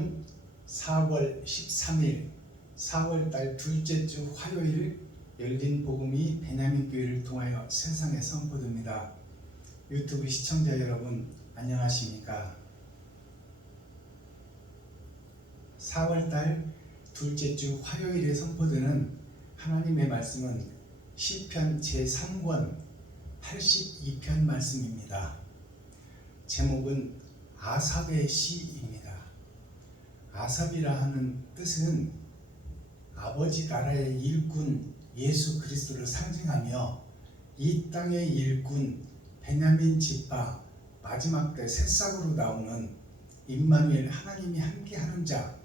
오늘은 4월 13일 4월달 둘째 주 화요일 열린 복음이 베냐민 교회를 통하여 세상에 선포됩니다. 유튜브 시청자 여러분 안녕하십니까? 4월달 둘째 주 화요일에 선포되는 하나님의 말씀은 시편 제3권 82편 말씀입니다. 제목은 아삽의 시입니다. 아삽이라 하는 뜻은 아버지 나라의 일꾼 예수 그리스도를 상징하며 이 땅의 일꾼 베냐민 지파 마지막 때 새싹으로 나오는 임마누엘 하나님이 함께하는 자,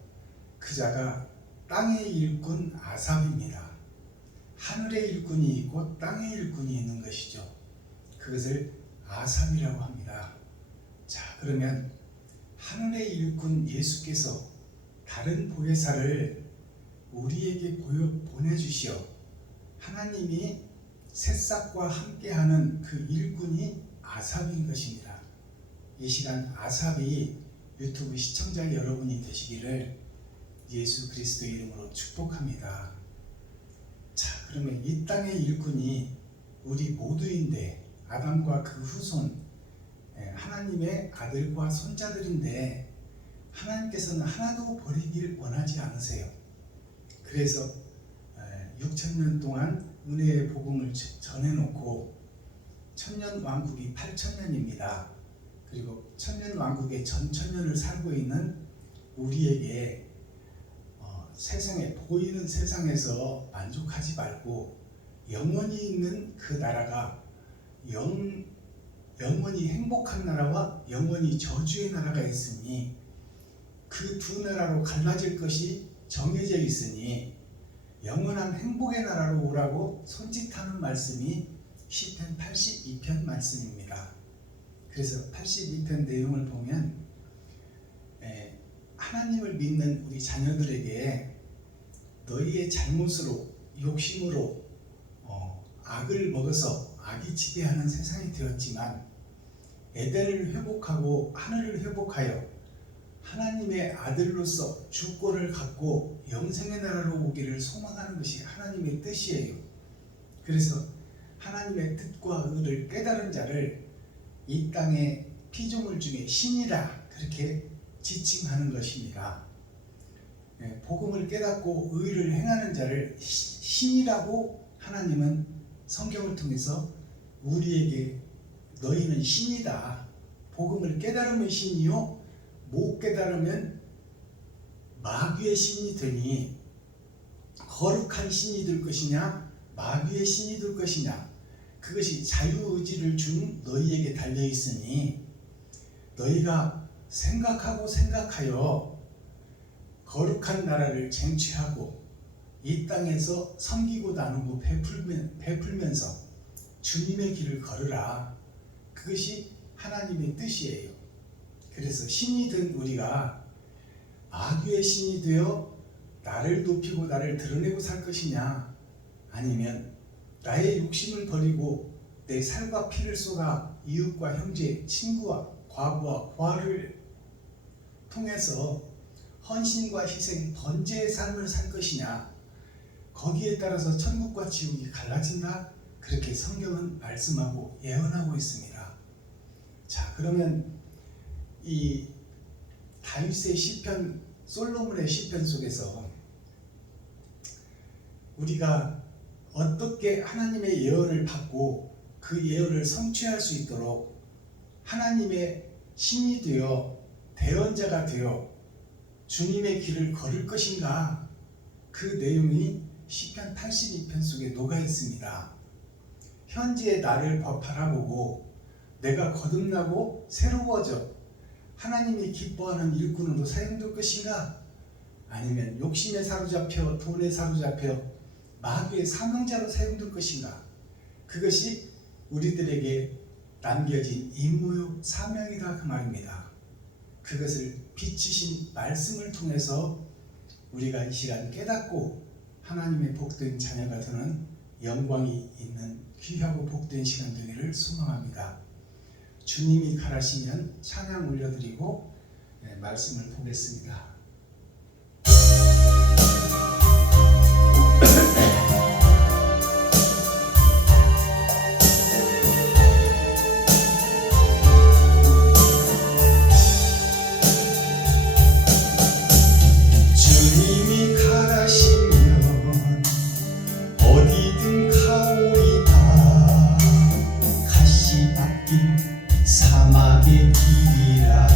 그 자가 땅의 일꾼 아삽입니다. 하늘의 일꾼이 있고 땅의 일꾼이 있는 것이죠. 그것을 아삽이라고 합니다. 자, 그러면 하늘의 일꾼 예수께서 다른 보혜사를 우리에게 보내주시어 하나님이 새싹과 함께하는 그 일꾼이 아삽인 것입니다. 이 시간 아삽이 유튜브 시청자 여러분이 되시기를 예수 그리스도의 이름으로 축복합니다. 자, 그러면 이 땅의 일꾼이 우리 모두인데 아담과 그 후손 하나님의 아들과 손자들인데 하나님께서는 하나도 버리길 원하지 않으세요. 그래서 6,000년 동안 은혜의 복음을 전해놓고 천년왕국이 8,000년입니다. 그리고 천년왕국의 전천년을 살고 있는 우리에게 세상에 보이는 세상에서 만족하지 말고 영원히 있는 그 나라가 영원히 행복한 나라와 영원히 저주의 나라가 있으니 그 두 나라로 갈라질 것이 정해져 있으니 영원한 행복의 나라로 오라고 손짓하는 말씀이 시편 82편 말씀입니다. 그래서 82편 내용을 보면 하나님을 믿는 우리 자녀들에게 너희의 잘못으로 욕심으로 악을 먹어서 악이 지배하는 세상이 되었지만 에덴을 회복하고 하늘을 회복하여 하나님의 아들로서 주권을 갖고 영생의 나라로 오기를 소망하는 것이 하나님의 뜻이에요. 그래서 하나님의 뜻과 의를 깨달은 자를 이 땅의 피조물 중에 신이라 그렇게 지칭하는 것입니다. 복음을 깨닫고 의를 행하는 자를 신이라고 하나님은 성경을 통해서 우리에게 너희는 신이다. 복음을 깨달으면 신이요 못 깨달으면 마귀의 신이 되니 거룩한 신이 될 것이냐 마귀의 신이 될 것이냐 그것이 자유의지를 준 너희에게 달려있으니 너희가 생각하여 거룩한 나라를 쟁취하고 이 땅에서 섬기고 나누고 베풀면서 주님의 길을 걸으라. 그것이 하나님의 뜻이에요. 그래서 신이 된 우리가 마귀의 신이 되어 나를 높이고 나를 드러내고 살 것이냐 아니면 나의 욕심을 버리고 내 살과 피를 쏟아 이웃과 형제, 친구와 과부와 고아를 통해서 헌신과 희생, 번제의 삶을 살 것이냐 거기에 따라서 천국과 지옥이 갈라진다 그렇게 성경은 말씀하고 예언하고 있습니다. 자, 그러면 이 다윗의 시편, 솔로몬의 시편 속에서 우리가 어떻게 하나님의 예언을 받고 그 예언을 성취할 수 있도록 하나님의 신이 되어 대언자가 되어 주님의 길을 걸을 것인가 그 내용이 시편 82편 속에 녹아 있습니다. 현재의 나를 바라보고 내가 거듭나고 새로워져 하나님이 기뻐하는 일꾼으로 사용될 것인가 아니면 욕심에 사로잡혀 돈에 사로잡혀 마귀의 사명자로 사용될 것인가 그것이 우리들에게 남겨진 임무요 사명이다 그 말입니다. 그것을 비추신 말씀을 통해서 우리가 이 시간 깨닫고 하나님의 복된 자녀가 되는 영광이 있는 귀하고 복된 시간 되기를 소망합니다. 주님이 가라시면 찬양 올려드리고 말씀을 보겠습니다. 길 사막의 길이라고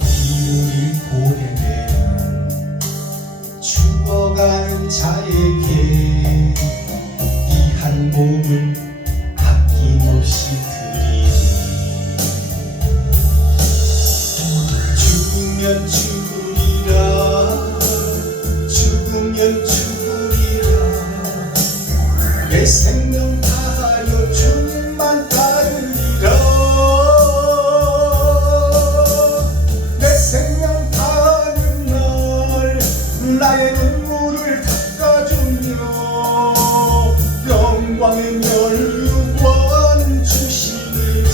길을 잃고 내면 죽어가는 자에게 이 한 몸을 아낌없이 드리니 죽으면 죽으리라 죽으면 죽으리라 내 생명 다하여 주님만 따르리라 내 생명 다하는 날 나의 눈물을 닦아주며 영광의 멸류관 주시리라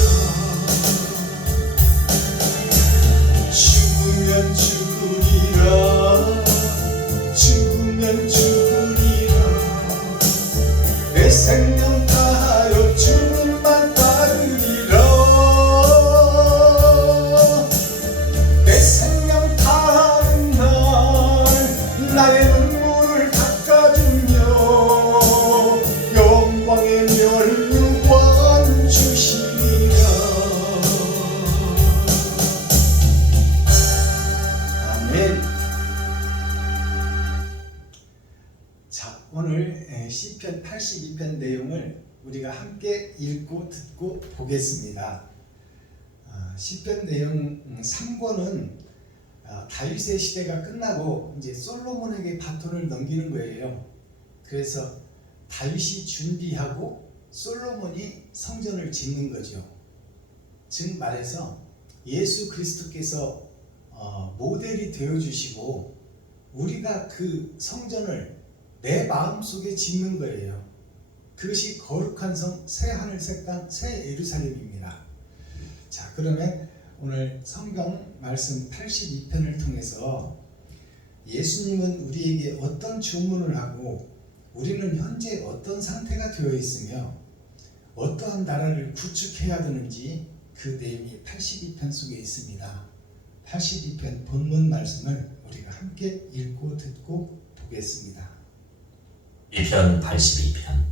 죽으면 죽으리라 죽으면 죽으리라 내 생명 다하여 주님만 따르리라 내 생명 다하는 날 나의 눈물을 닦아주며 영광의 멸류관 주시리라 아멘. 자, 오늘 시편 82편 내용을 우리가 함께 읽고 듣고 보겠습니다. 시편 내용 3권은 다윗의 시대가 끝나고 이제 솔로몬에게 바톤을 넘기는 거예요. 그래서 다윗이 준비하고 솔로몬이 성전을 짓는 거죠. 즉 말해서 예수 그리스도께서 모델이 되어 주시고 우리가 그 성전을 내 마음속에 짓는 거예요. 그것이 거룩한 성, 새 하늘 새 땅, 새 예루살렘입니다. 자, 그러면 오늘 성경 말씀 82편을 통해서 예수님은 우리에게 어떤 주문을 하고 우리는 현재 어떤 상태가 되어 있으며 어떠한 나라를 구축해야 되는지 그 내용이 82편 속에 있습니다. 82편 본문 말씀을 우리가 함께 읽고 듣고 보겠습니다. 1편 82편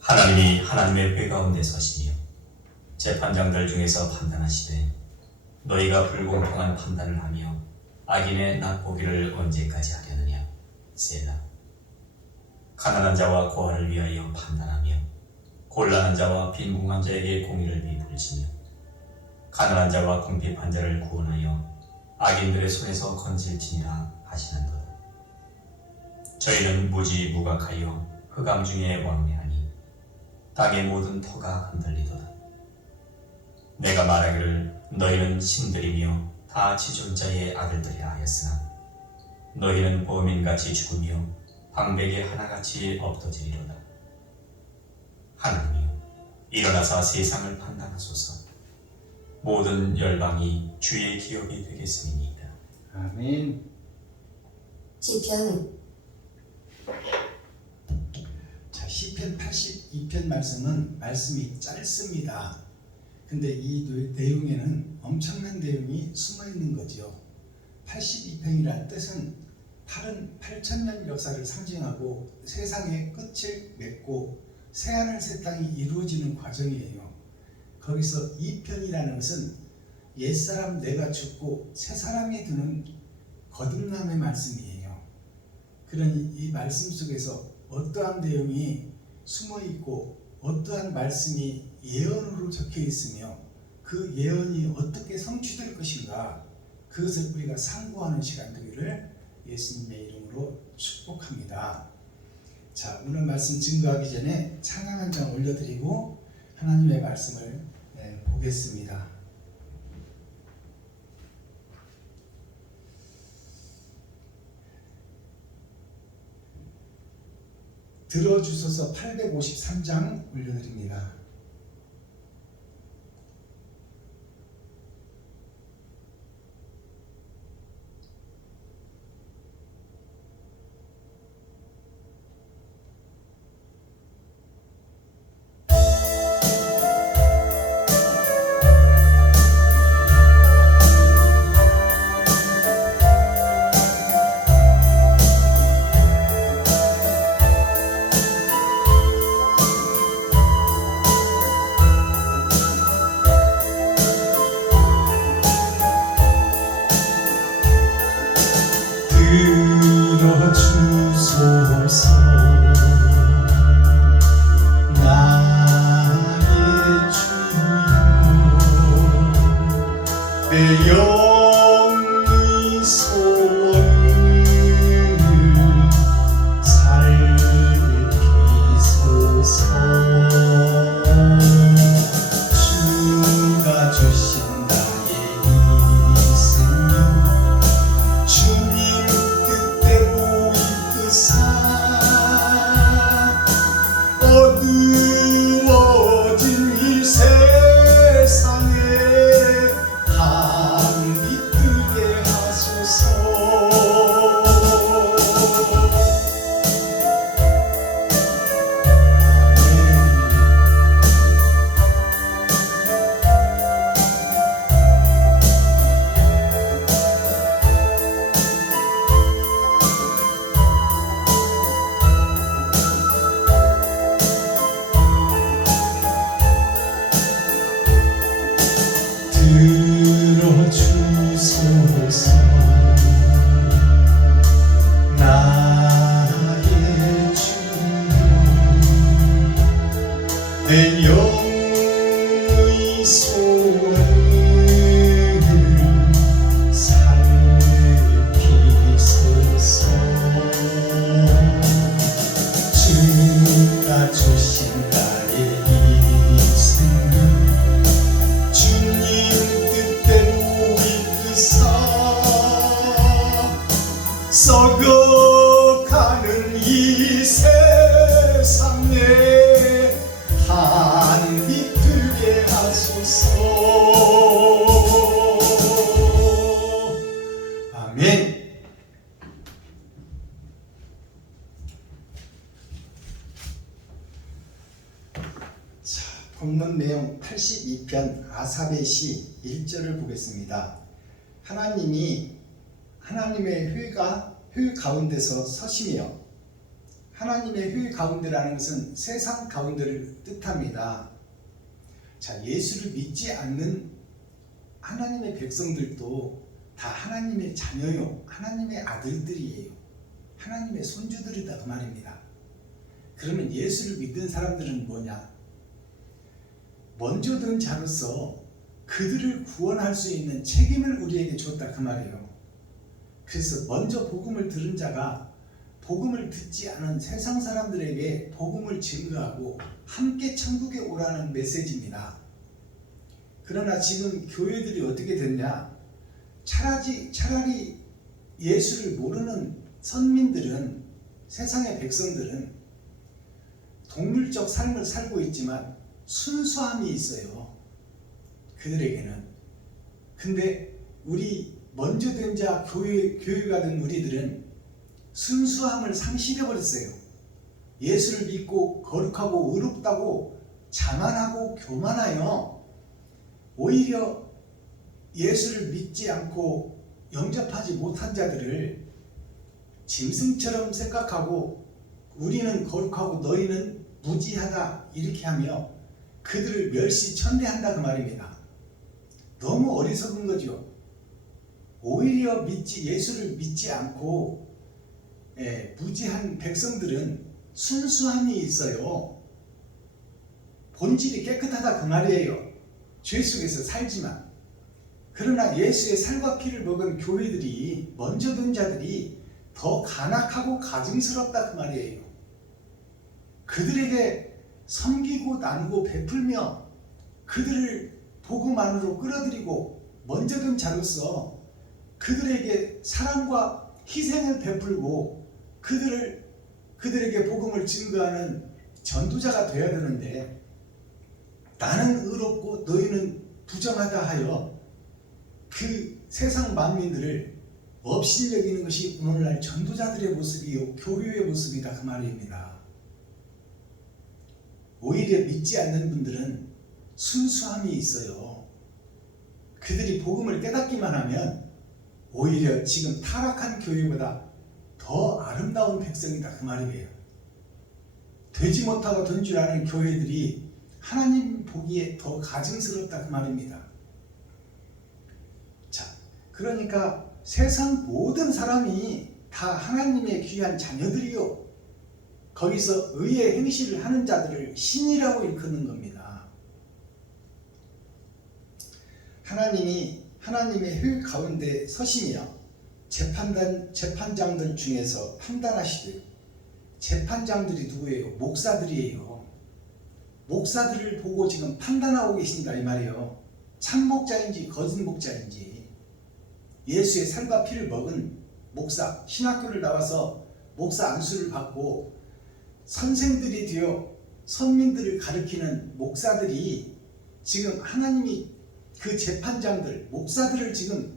하나님이 하나님의 궤 가운데 서시며 재판장들 중에서 판단하시되 너희가 불공평한 판단을 하며 악인의 낙보기를 언제까지 하려느냐. 셀라. 가난한 자와 고아를 위하여 판단하며 곤란한 자와 빈궁한 자에게 공의를 베풀지며 가난한 자와 궁핍한 자를 구원하여 악인들의 손에서 건질지니라 하시는도다. 저희는 무지무각하여 흑암 중에 왕래하니 땅의 모든 터가 흔들리도다. 내가 말하기를 너희는 신들이며 다 지존자의 아들들이라 하였으나 너희는 범인같이 죽으며 방백의 하나같이 엎어지리로다. 하나님이여 일어나사 세상을 판단하소서. 모든 열방이 주의 기업이 되겠음이니이다. 아멘. 시편 자, 시편 82편 말씀이 짧습니다. 근데 이 내용에는 엄청난 내용이 숨어 있는 거죠. 82편이란 뜻은 8,000년 역사를 상징하고 세상의 끝을 맺고 새하늘 새 땅이 이루어지는 과정이에요. 거기서 2편이라는 것은 옛사람 내가 죽고 새사람이 드는 거듭남의 말씀이에요. 그러니 이 말씀 속에서 어떠한 내용이 숨어 있고 어떠한 말씀이 예언으로 적혀 있으며 그 예언이 어떻게 성취될 것인가, 그것을 우리가 상고하는 시간 되기를 예수님의 이름으로 축복합니다. 자, 오늘 말씀 증거하기 전에 찬양 한 장 올려드리고 하나님의 말씀을 보겠습니다. 들어주소서 853장 올려드립니다. 내 영의 소원을 살피소서. 주가 주신 나의 인생을 주님 뜻대로 이끄사 썩어가는 이 세상 내 한빛 들게 하소서. 아멘. 자, 본문 내용 82편 아삽의 시 1절을 보겠습니다. 하나님이 하나님의 효 가운데서 서시며, 하나님의 효 가운데라는 것은 세상 가운데를 뜻합니다. 자, 예수를 믿지 않는 하나님의 백성들도 다 하나님의 자녀요, 하나님의 아들들이에요, 하나님의 손주들이다 그 말입니다. 그러면 예수를 믿는 사람들은 뭐냐? 먼저 든 자로서 그들을 구원할 수 있는 책임을 우리에게 줬다 그 말이에요. 그래서 먼저 복음을 들은 자가 복음을 듣지 않은 세상 사람들에게 복음을 증거하고 함께 천국에 오라는 메시지입니다. 그러나 지금 교회들이 어떻게 됐냐? 차라리 예수를 모르는 선민들은, 세상의 백성들은 동물적 삶을 살고 있지만 순수함이 있어요, 그들에게는. 근데 우리 먼저 된 자 교회가 된 우리들은 순수함을 상실해버렸어요. 예수를 믿고 거룩하고 의롭다고 자만하고 교만하여 오히려 예수를 믿지 않고 영접하지 못한 자들을 짐승처럼 생각하고 우리는 거룩하고 너희는 무지하다 이렇게 하며 그들을 멸시천대한다 그 말입니다. 너무 어리석은 거죠. 오히려 예수를 믿지 않고 무지한 백성들은 순수함이 있어요. 본질이 깨끗하다 그 말이에요. 죄 속에서 살지만. 그러나 예수의 살과 피를 먹은 교회들이, 먼저 든 자들이 더 간악하고 가증스럽다 그 말이에요. 그들에게 섬기고 나누고 베풀며 그들을 복음 안으로 끌어들이고 먼저 든 자로서 그들에게 사랑과 희생을 베풀고 그들에게 복음을 증거하는 전도자가 되어야 되는데, 나는 의롭고 너희는 부정하다 하여 그 세상 만민들을 업신여기는 것이 오늘날 전도자들의 모습이요, 교회의 모습이다 그 말입니다. 오히려 믿지 않는 분들은 순수함이 있어요. 그들이 복음을 깨닫기만 하면 오히려 지금 타락한 교회보다 더 아름다운 백성이다 그 말이에요. 되지 못하고 된 줄 아는 교회들이 하나님 보기에 더 가증스럽다 그 말입니다. 자, 그러니까 세상 모든 사람이 다 하나님의 귀한 자녀들이요, 거기서 의의 행실을 하는 자들을 신이라고 일컫는 겁니다. 하나님이 하나님의 효 가운데 서시며 재판장들 중에서 판단하시되, 재판장들이 누구예요? 목사들이에요. 목사들을 보고 지금 판단하고 계신다 이 말이에요. 참 목자인지 거짓 목자인지. 예수의 살과 피를 먹은 목사, 신학교를 나와서 목사 안수를 받고 선생들이 되어 선민들을 가르치는 목사들이 지금 하나님이 그 재판장들, 목사들을 지금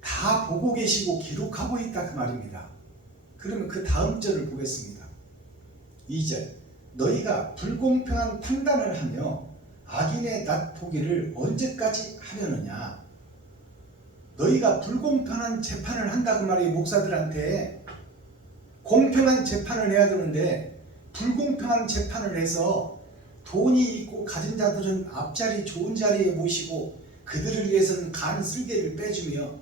다 보고 계시고 기록하고 있다 그 말입니다. 그러면 그 다음 절을 보겠습니다. 2절, 너희가 불공평한 판단을 하며 악인의 낫보기를 언제까지 하려느냐. 너희가 불공평한 재판을 한다 그 말이에요. 목사들한테 공평한 재판을 해야 되는데 불공평한 재판을 해서 돈이 있고 가진 자들은 앞자리 좋은 자리에 모시고 그들을 위해서는 간 쓸개를 빼주며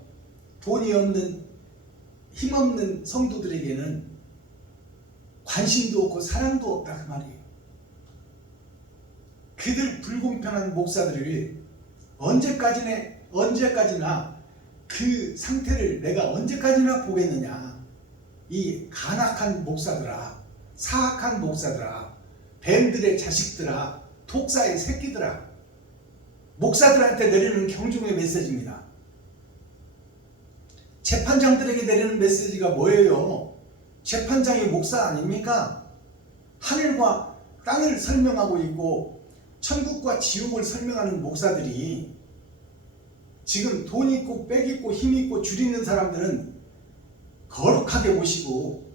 돈이 없는 힘없는 성도들에게는 관심도 없고 사랑도 없다 그 말이에요. 그들 불공평한 목사들이 언제까지나 그 상태를 내가 언제까지나 보겠느냐. 이 간악한 목사들아, 사악한 목사들아, 뱀들의 자식들아, 독사의 새끼들아, 목사들한테 내리는 경종의 메시지입니다. 재판장들에게 내리는 메시지가 뭐예요? 재판장이 목사 아닙니까? 하늘과 땅을 설명하고 있고 천국과 지옥을 설명하는 목사들이 지금 돈 있고 빽 있고 힘 있고 줄 있는 사람들은 거룩하게 모시고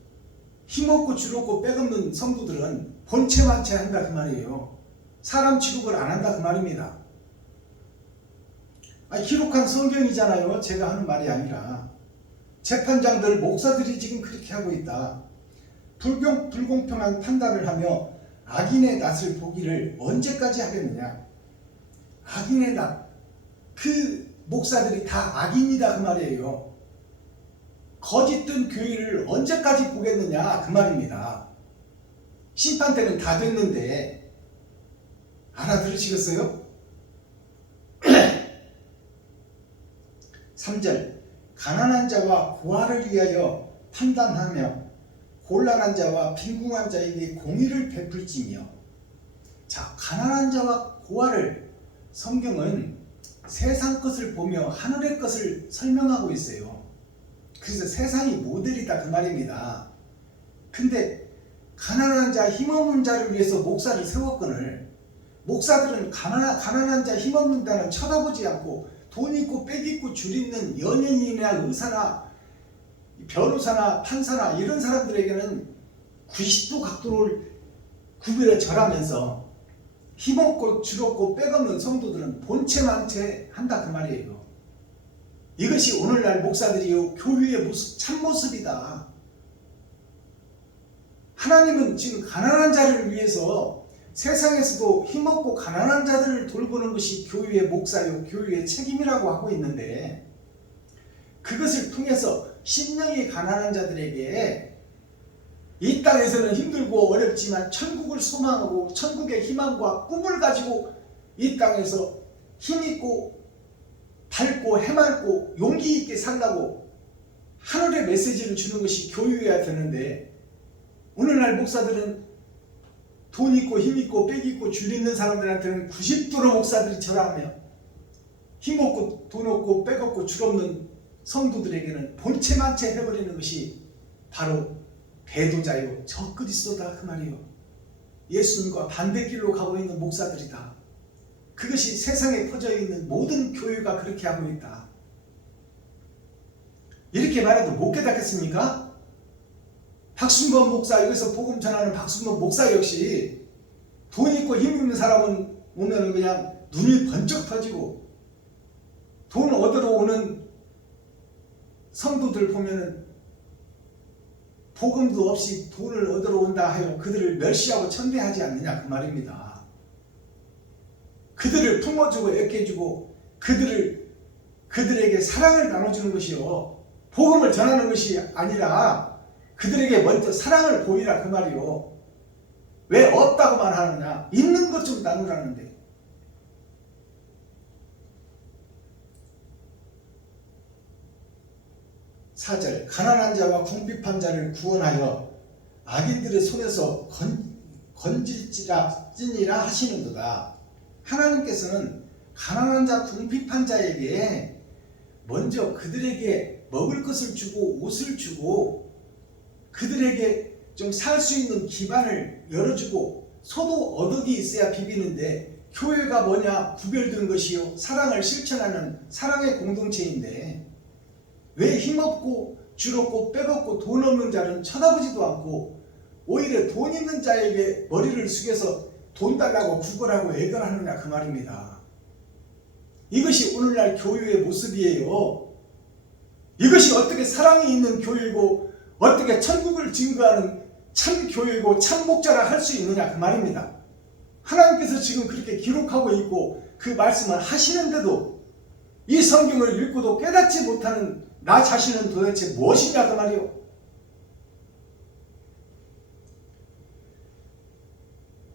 힘 없고 줄 없고 빽 없는 성도들은 본체만체 한다 그 말이에요. 사람 취급을 안 한다 그 말입니다. 기록한 성경이잖아요. 제가 하는 말이 아니라. 재판장들, 목사들이 지금 그렇게 하고 있다. 불공평한 판단을 하며 악인의 낯을 보기를 언제까지 하겠느냐. 악인의 낯, 그 목사들이 다 악인이다 그 말이에요. 거짓된 교회를 언제까지 보겠느냐 그 말입니다. 심판 때는 다 됐는데 알아들으시겠어요? 3절 가난한 자와 고아를 위하여 판단하며 곤란한 자와 빈궁한 자에게 공의를 베풀지며. 자, 가난한 자와 고아를 성경은 세상 것을 보며 하늘의 것을 설명하고 있어요. 그래서 세상이 모델이다 그 말입니다. 근데 가난한 자, 힘없는 자를 위해서 목사를 세웠거늘 목사들은 가난한 자, 힘없는 자는 쳐다보지 않고 돈 있고 빽 있고 줄 있는 연예인이나 의사나 변호사나 판사나 이런 사람들에게는 90도 각도를 구별해 절하면서 힘없고 줄 없고 빽 없는 성도들은 본체만체 한다 그 말이에요. 이것이 오늘날 목사들이 교회의 모습, 참모습이다. 하나님은 지금 가난한 자를 위해서 세상에서도 힘없고 가난한 자들을 돌보는 것이 교회의 목사요, 교회의 책임이라고 하고 있는데, 그것을 통해서 심령이 가난한 자들에게 이 땅에서는 힘들고 어렵지만 천국을 소망하고 천국의 희망과 꿈을 가지고 이 땅에서 힘있고 밝고 해맑고 용기 있게 살라고 하늘의 메시지를 주는 것이 교회여야 되는데, 오늘날 목사들은 돈 있고 힘 있고 빽 있고 줄 있는 사람들한테는 90도로 목사들이 절하며, 힘 없고 돈 없고 빽 없고 줄 없는 성도들에게는 본체만체 해버리는 것이 바로 배도자요 적그리스도다 그 말이요. 예수님과 반대길로 가고 있는 목사들이다. 그것이 세상에 퍼져 있는 모든 교회가 그렇게 하고 있다. 이렇게 말해도 못 깨닫겠습니까? 박순범 목사, 여기서 복음 전하는 박순범 목사 역시 돈 있고 힘 있는 사람은 오면 그냥 눈이 번쩍 터지고, 돈 얻으러 오는 성도들 보면은 복음도 없이 돈을 얻으러 온다 하여 그들을 멸시하고 천대하지 않느냐 그 말입니다. 그들을 품어주고 애껴주고 그들에게 사랑을 나눠주는 것이요, 복음을 전하는 것이 아니라 그들에게 먼저 사랑을 보이라 그 말이요. 왜 없다고만 하느냐, 있는 것 좀 나누라는데. 4절 가난한 자와 궁핍한 자를 구원하여 악인들의 손에서 건질지니라 하시는도다. 하나님께서는 가난한 자 궁핍한 자에게 먼저 그들에게 먹을 것을 주고 옷을 주고 그들에게 좀 살 수 있는 기반을 열어주고, 소도 어덕이 있어야 비비는데 교회가 뭐냐, 구별된 것이요 사랑을 실천하는 사랑의 공동체인데, 왜 힘없고 줄 없고 빽 없고 돈 없는 자는 쳐다보지도 않고 오히려 돈 있는 자에게 머리를 숙여서 돈 달라고 구걸하고 애걸하느냐 그 말입니다. 이것이 오늘날 교회의 모습이에요. 이것이 어떻게 사랑이 있는 교회고 어떻게 천국을 증거하는 참 교회고 참 목자라 할 수 있느냐 그 말입니다. 하나님께서 지금 그렇게 기록하고 있고 그 말씀을 하시는데도 이 성경을 읽고도 깨닫지 못하는 나 자신은 도대체 무엇이냐 그 말이요.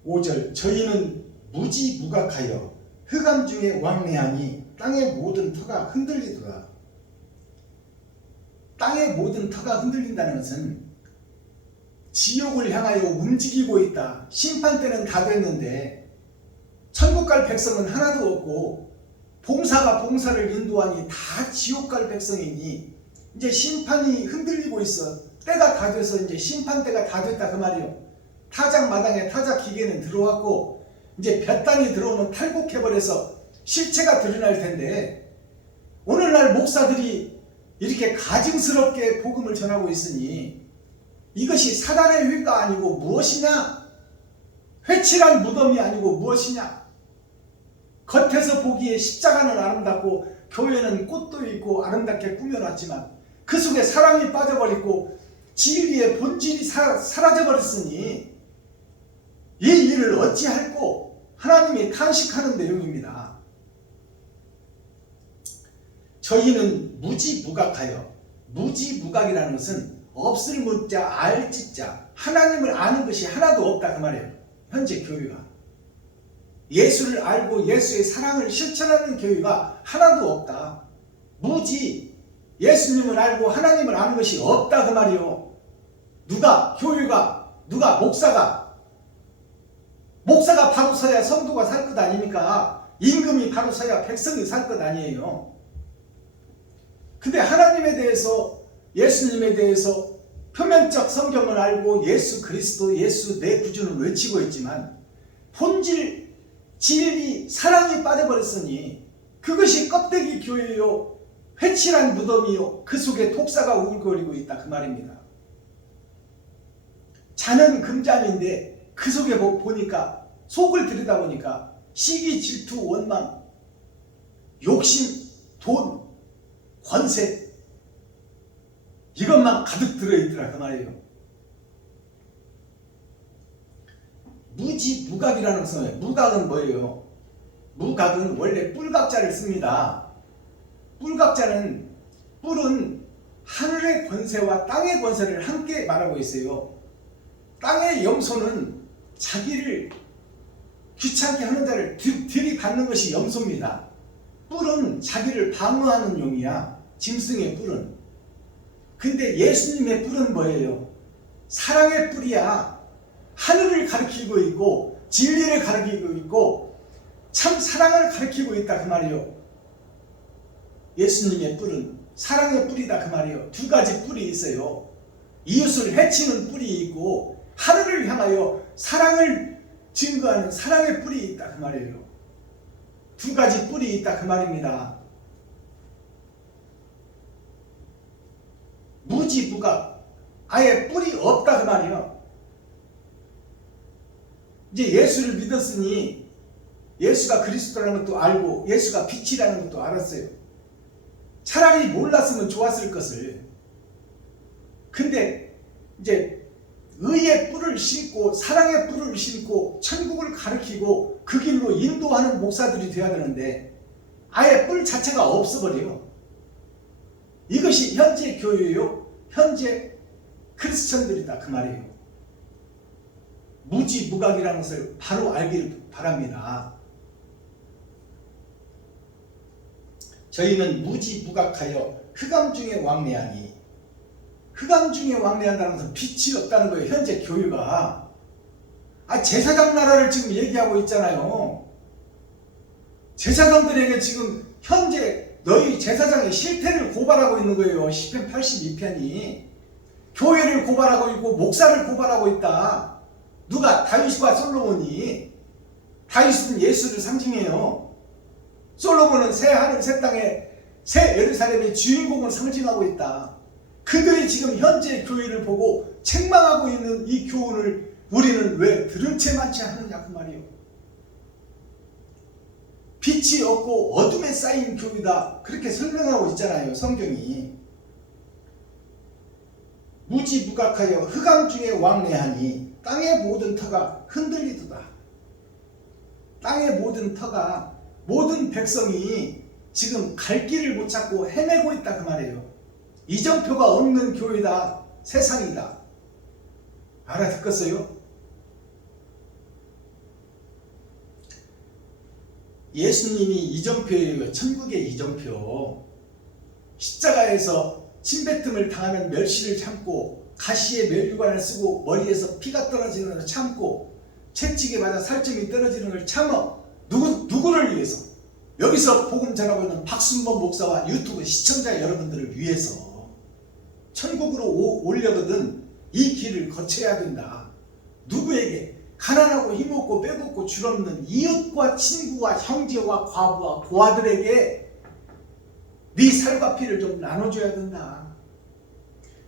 5절 저희는 무지무각하여 흑암 중에 왕래하니 땅의 모든 터가 흔들리더라. 땅의 모든 터가 흔들린다는 것은 지옥을 향하여 움직이고 있다. 심판때는 다 됐는데 천국 갈 백성은 하나도 없고 봉사가 봉사를 인도하니 다 지옥 갈 백성이니 이제 심판이 흔들리고 있어. 때가 다 돼서 이제 심판 때가 다 됐다 그 말이요. 타작 마당에 타작 기계는 들어왔고 이제 볕단이 들어오면 탈곡해버려서 실체가 드러날 텐데 오늘날 목사들이 이렇게 가증스럽게 복음을 전하고 있으니 이것이 사단의 회가 아니고 무엇이냐? 회칠한 무덤이 아니고 무엇이냐? 겉에서 보기에 십자가는 아름답고 교회는 꽃도 있고 아름답게 꾸며놨지만 그 속에 사랑이 빠져버리고 진리의 본질이 사라져버렸으니 이 일을 어찌할꼬 하나님이 탄식하는 내용입니다. 저희는 무지무각하여, 무지무각이라는 것은 없을 문자 알지자 하나님을 아는 것이 하나도 없다 그 말이에요. 현재 교회가 예수를 알고 예수의 사랑을 실천하는 교회가 하나도 없다. 무지 예수님을 알고 하나님을 아는 것이 없다 그 말이에요. 누가 교회가 누가 목사가 바로 서야 성도가 살 것 아닙니까? 임금이 바로 서야 백성이 살 것 아니에요. 근데 하나님에 대해서 예수님에 대해서 표면적 성경을 알고 예수 그리스도 예수 내 구주를 외치고 있지만 본질 진리 사랑이 빠져버렸으니 그것이 껍데기 교회요 회칠한 무덤이요 그 속에 독사가 우글거리고 있다 그 말입니다. 자는 금잠인데 그 속에 보니까 속을 들여다보니까 시기 질투 원망 욕심 돈 권세 이것만 가득 들어있더라 그 말이에요. 무지무각이라는 것은 무각은 뭐예요? 무각은 원래 뿔각자를 씁니다. 뿔각자는 뿔은 하늘의 권세와 땅의 권세를 함께 말하고 있어요. 땅의 염소는 자기를 귀찮게 하는 자를 들이받는 것이 염소입니다. 뿔은 자기를 방어하는 용이야. 짐승의 뿔은. 근데 예수님의 뿔은 뭐예요? 사랑의 뿔이야. 하늘을 가리키고 있고 진리를 가리키고 있고 참 사랑을 가리키고 있다 그 말이에요. 예수님의 뿔은 사랑의 뿔이다 그 말이에요. 두 가지 뿔이 있어요. 이웃을 해치는 뿔이 있고 하늘을 향하여 사랑을 증거하는 사랑의 뿔이 있다 그 말이에요. 두 가지 뿔이 있다 그 말입니다. 무지무각 아예 뿔이 없다 그 말이에요. 이제 예수를 믿었으니 예수가 그리스도라는 것도 알고 예수가 빛이라는 것도 알았어요. 차라리 몰랐으면 좋았을 것을. 근데 이제 의의 뿔을 신고 사랑의 뿔을 신고 천국을 가르치고 그 길로 인도하는 목사들이 되어야 되는데 아예 뿔 자체가 없어버려요. 이것이 현재 교회요 현재 크리스천들이다 그 말이에요. 무지무각이라는 것을 바로 알기를 바랍니다. 저희는 무지무각하여 흑암 중에 왕래하니 흑암 중에 왕래한다는 것은 빛이 없다는 거예요. 현재 교회가. 제사장 나라를 지금 얘기하고 있잖아요. 제사장들에게 지금 현재 너희 제사장의 실태를 고발하고 있는 거예요. 시편 82편이. 교회를 고발하고 있고 목사를 고발하고 있다. 누가? 다윗과 솔로몬이. 다윗은 예수를 상징해요. 솔로몬은 새 하늘 새 땅에 새 예루살렘의 주인공을 상징하고 있다. 그들이 지금 현재 교회를 보고 책망하고 있는 이 교훈을 우리는 왜 들은 채만 채 하느냐 그 말이에요. 빛이 없고 어둠에 쌓인 교회다 그렇게 설명하고 있잖아요 성경이. 무지무각하여 흑암 중에 왕래하니 땅의 모든 터가 흔들리도다. 땅의 모든 터가 모든 백성이 지금 갈 길을 못 찾고 헤매고 있다 그 말이에요. 이정표가 없는 교회다. 세상이다. 알아듣겠어요? 예수님이 이정표예요. 천국의 이정표. 십자가에서 침뱉음을 당하는 멸시를 참고 가시에 멸류관을 쓰고 머리에서 피가 떨어지는 걸 참고 채찍에 맞아 살점이 떨어지는 걸 참아. 누구를 위해서? 여기서 복음 전하고 있는 박순범 목사와 유튜브 시청자 여러분들을 위해서 천국으로 오려거든 이 길을 거쳐야 된다. 누구에게? 가난하고 힘없고 빼먹고 줄없는 이웃과 친구와 형제와 과부와 고아들에게 네 살과 피를 좀 나눠줘야 된다.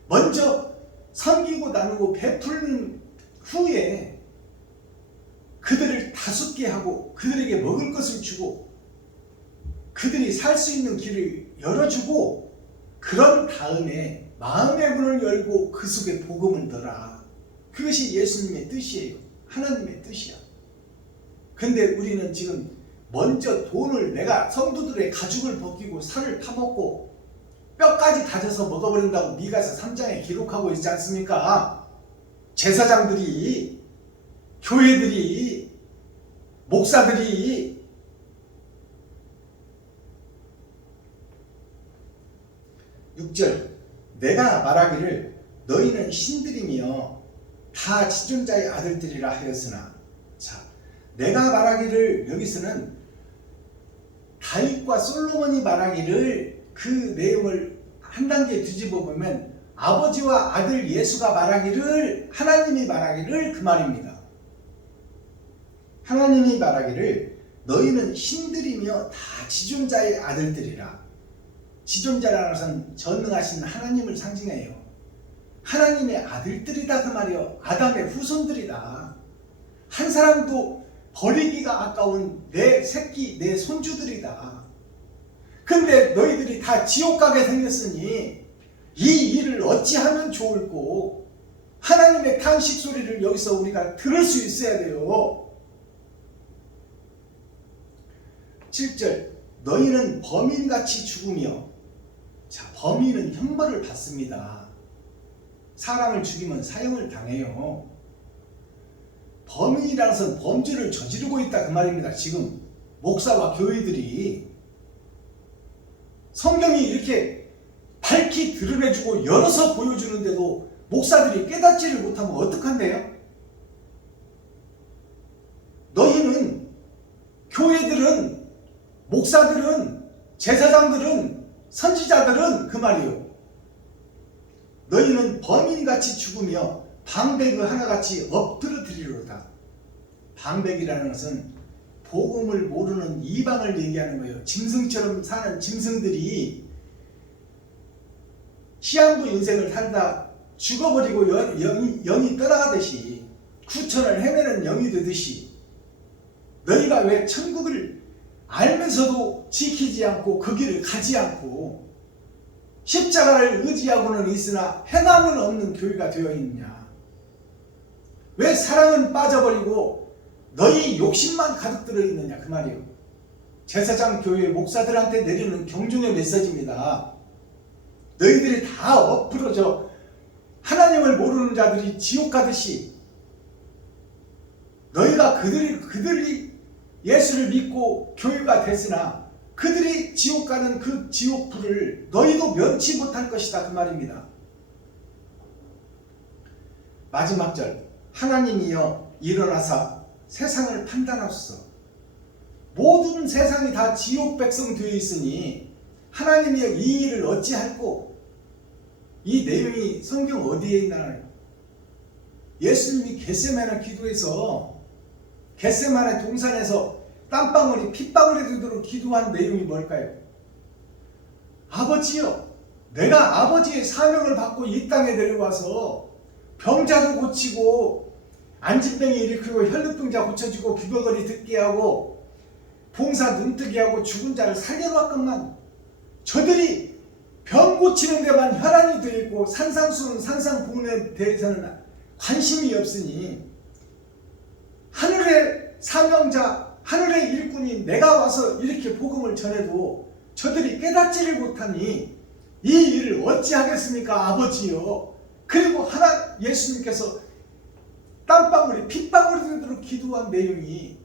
먼저 섬기고 나누고 베푸는 후에 그들을 다스게 하고 그들에게 먹을 것을 주고 그들이 살 수 있는 길을 열어주고 그런 다음에 마음의 문을 열고 그 속에 복음을 넣어라. 그것이 예수님의 뜻이에요. 하나님의 뜻이야. 근데 우리는 지금 먼저 돈을 내가 성도들의 가죽을 벗기고 살을 파먹고 뼈까지 다져서 먹어버린다고 미가서 3장에 기록하고 있지 않습니까? 제사장들이, 교회들이, 목사들이. 6절 내가 말하기를 너희는 신들이며 다 지존자의 아들들이라 하였으나, 자, 내가 말하기를 여기서는 다윗과 솔로몬이 말하기를 그 내용을 한 단계 뒤집어 보면 아버지와 아들 예수가 말하기를 하나님이 말하기를 그 말입니다. 하나님이 말하기를 너희는 신들이며 다 지존자의 아들들이라. 지존자라는 것은 전능하신 하나님을 상징해요. 하나님의 아들들이다 그 말이요. 아담의 후손들이다. 한 사람도 버리기가 아까운 내 새끼, 내 손주들이다. 근데 너희들이 다 지옥 가게 생겼으니 이 일을 어찌하면 좋을꼬. 하나님의 탄식 소리를 여기서 우리가 들을 수 있어야 돼요. 7절 너희는 범인같이 죽으며, 자, 범인은 형벌을 받습니다. 사람을 죽이면 사형을 당해요. 범인이라는 것은 범죄를 저지르고 있다 그 말입니다. 지금 목사와 교회들이 성경이 이렇게 밝히 드러내주고 열어서 보여주는데도 목사들이 깨닫지를 못하면 어떡한데요? 너희는, 교회들은, 목사들은, 제사장들은, 선지자들은 그 말이요. 너희는 범인같이 죽으며 방백을 하나같이 엎드러뜨리로다. 방백이라는 것은 복음을 모르는 이방을 얘기하는 거예요. 짐승처럼 사는 짐승들이 시한부 인생을 살다 죽어버리고 영이 떠나가듯이 구천을 헤매는 영이 되듯이 너희가 왜 천국을 알면서도 지키지 않고 그 길을 가지 않고 십자가를 의지하고는 있으나 행함은 없는 교회가 되어 있느냐? 왜 사랑은 빠져버리고 너희 욕심만 가득 들어있느냐 그 말이에요. 제사장 교회 목사들한테 내리는 경종의 메시지입니다. 너희들이 다 엎드러져 하나님을 모르는 자들이 지옥 가듯이 너희가 그들이 예수를 믿고 교회가 됐으나 그들이 지옥 가는 그 지옥 불을 너희도 면치 못할 것이다 그 말입니다. 마지막 절 하나님이여 일어나사 세상을 판단하소서. 모든 세상이 다 지옥 백성 되어 있으니 하나님이여 이 일을 어찌할꼬. 이 내용이 성경 어디에 있나요? 예수님이 겟세마네 기도에서 겟세마네 동산에서 땀방울이 핏방울이 되도록 기도한 내용이 뭘까요? 아버지여, 내가 아버지의 사명을 받고 이 땅에 내려와서 병자도 고치고 안진병이 일으키고 혈루병자 고쳐주고 귀걸거리 듣게 하고 봉사 눈뜨게 하고 죽은 자를 살려놨건만 저들이 병 고치는 데만 혈안이 되어 있고 산상수훈 산상봉훈에 대해서는 관심이 없으니 하늘의 사명자 하늘의 일꾼이 내가 와서 이렇게 복음을 전해도 저들이 깨닫지를 못하니 이 일을 어찌하겠습니까 아버지요. 그리고 예수님께서 땀방울이 핏방울이 되도록 기도한 내용이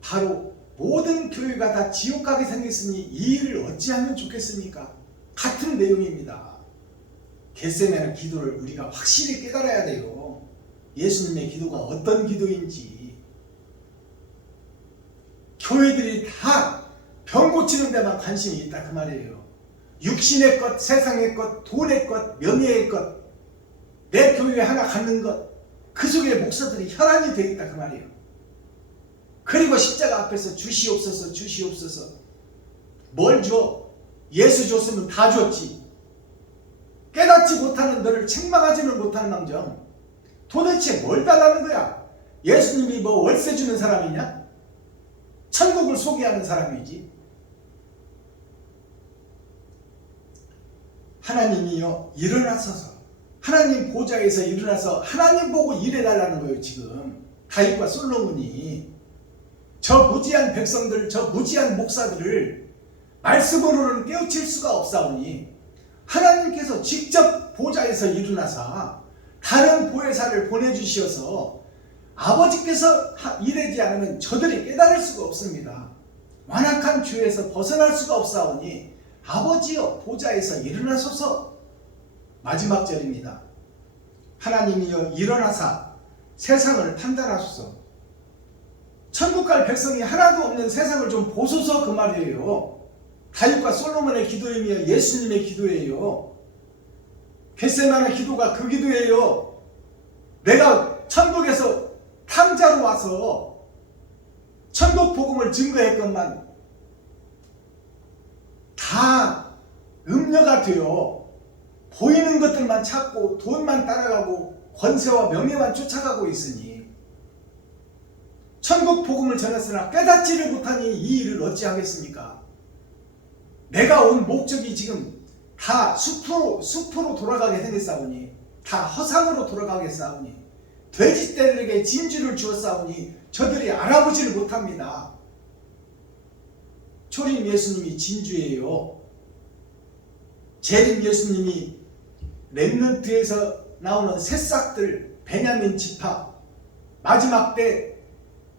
바로 모든 교회가 다 지옥 가게 생겼으니 이 일을 어찌하면 좋겠습니까? 같은 내용입니다. 겟세마네 기도를 우리가 확실히 깨달아야 돼요. 예수님의 기도가 어떤 기도인지. 교회들이 다 병 고치는 데만 관심이 있다 그 말이에요. 육신의 것, 세상의 것, 돈의 것, 명예의 것, 내 교회 하나 갖는 것, 그 속에 목사들이 혈안이 되겠다 그 말이에요. 그리고 십자가 앞에서 주시옵소서 주시옵소서. 뭘 줘? 예수 줬으면 다 줬지. 깨닫지 못하는 너를 책망하지는 못하는 남정. 도대체 뭘 달라는 거야? 예수님이 뭐 월세 주는 사람이냐? 천국을 소개하는 사람이지. 하나님이요 일어나서서 하나님 보좌에서 일어나서 하나님 보고 일해달라는 거예요. 지금 다윗과 솔로몬이 저 무지한 백성들, 저 무지한 목사들을 말씀으로는 깨우칠 수가 없사오니 하나님께서 직접 보좌에서 일어나서 다른 보혜사를 보내주셔서 아버지께서 일하지 않으면 저들이 깨달을 수가 없습니다. 완악한 죄에서 벗어날 수가 없사오니 아버지여 보좌에서 일어나소서. 마지막 절입니다. 하나님이여 일어나사 세상을 판단하소서. 천국 갈 백성이 하나도 없는 세상을 좀 보소서 그 말이에요. 다윗과 솔로몬의 기도이며 예수님의 기도예요. 겟세마네 기도가 그 기도예요. 내가 천국에서 탕자로 와서 천국 복음을 증거했건만 다 음녀가 되어 보이는 것들만 찾고 돈만 따라가고 권세와 명예만 쫓아가고 있으니 천국 복음을 전했으나 깨닫지를 못하니 이 일을 어찌하겠습니까? 내가 온 목적이 지금 다 숲으로 돌아가게 생겼사오니 다 허상으로 돌아가겠사오니 돼지떼들에게 진주를 주었사오니 저들이 알아보지를 못합니다. 초림 예수님이 진주예요. 재림 예수님이 렘넌트에서 나오는 새싹들, 베냐민 지파, 마지막 때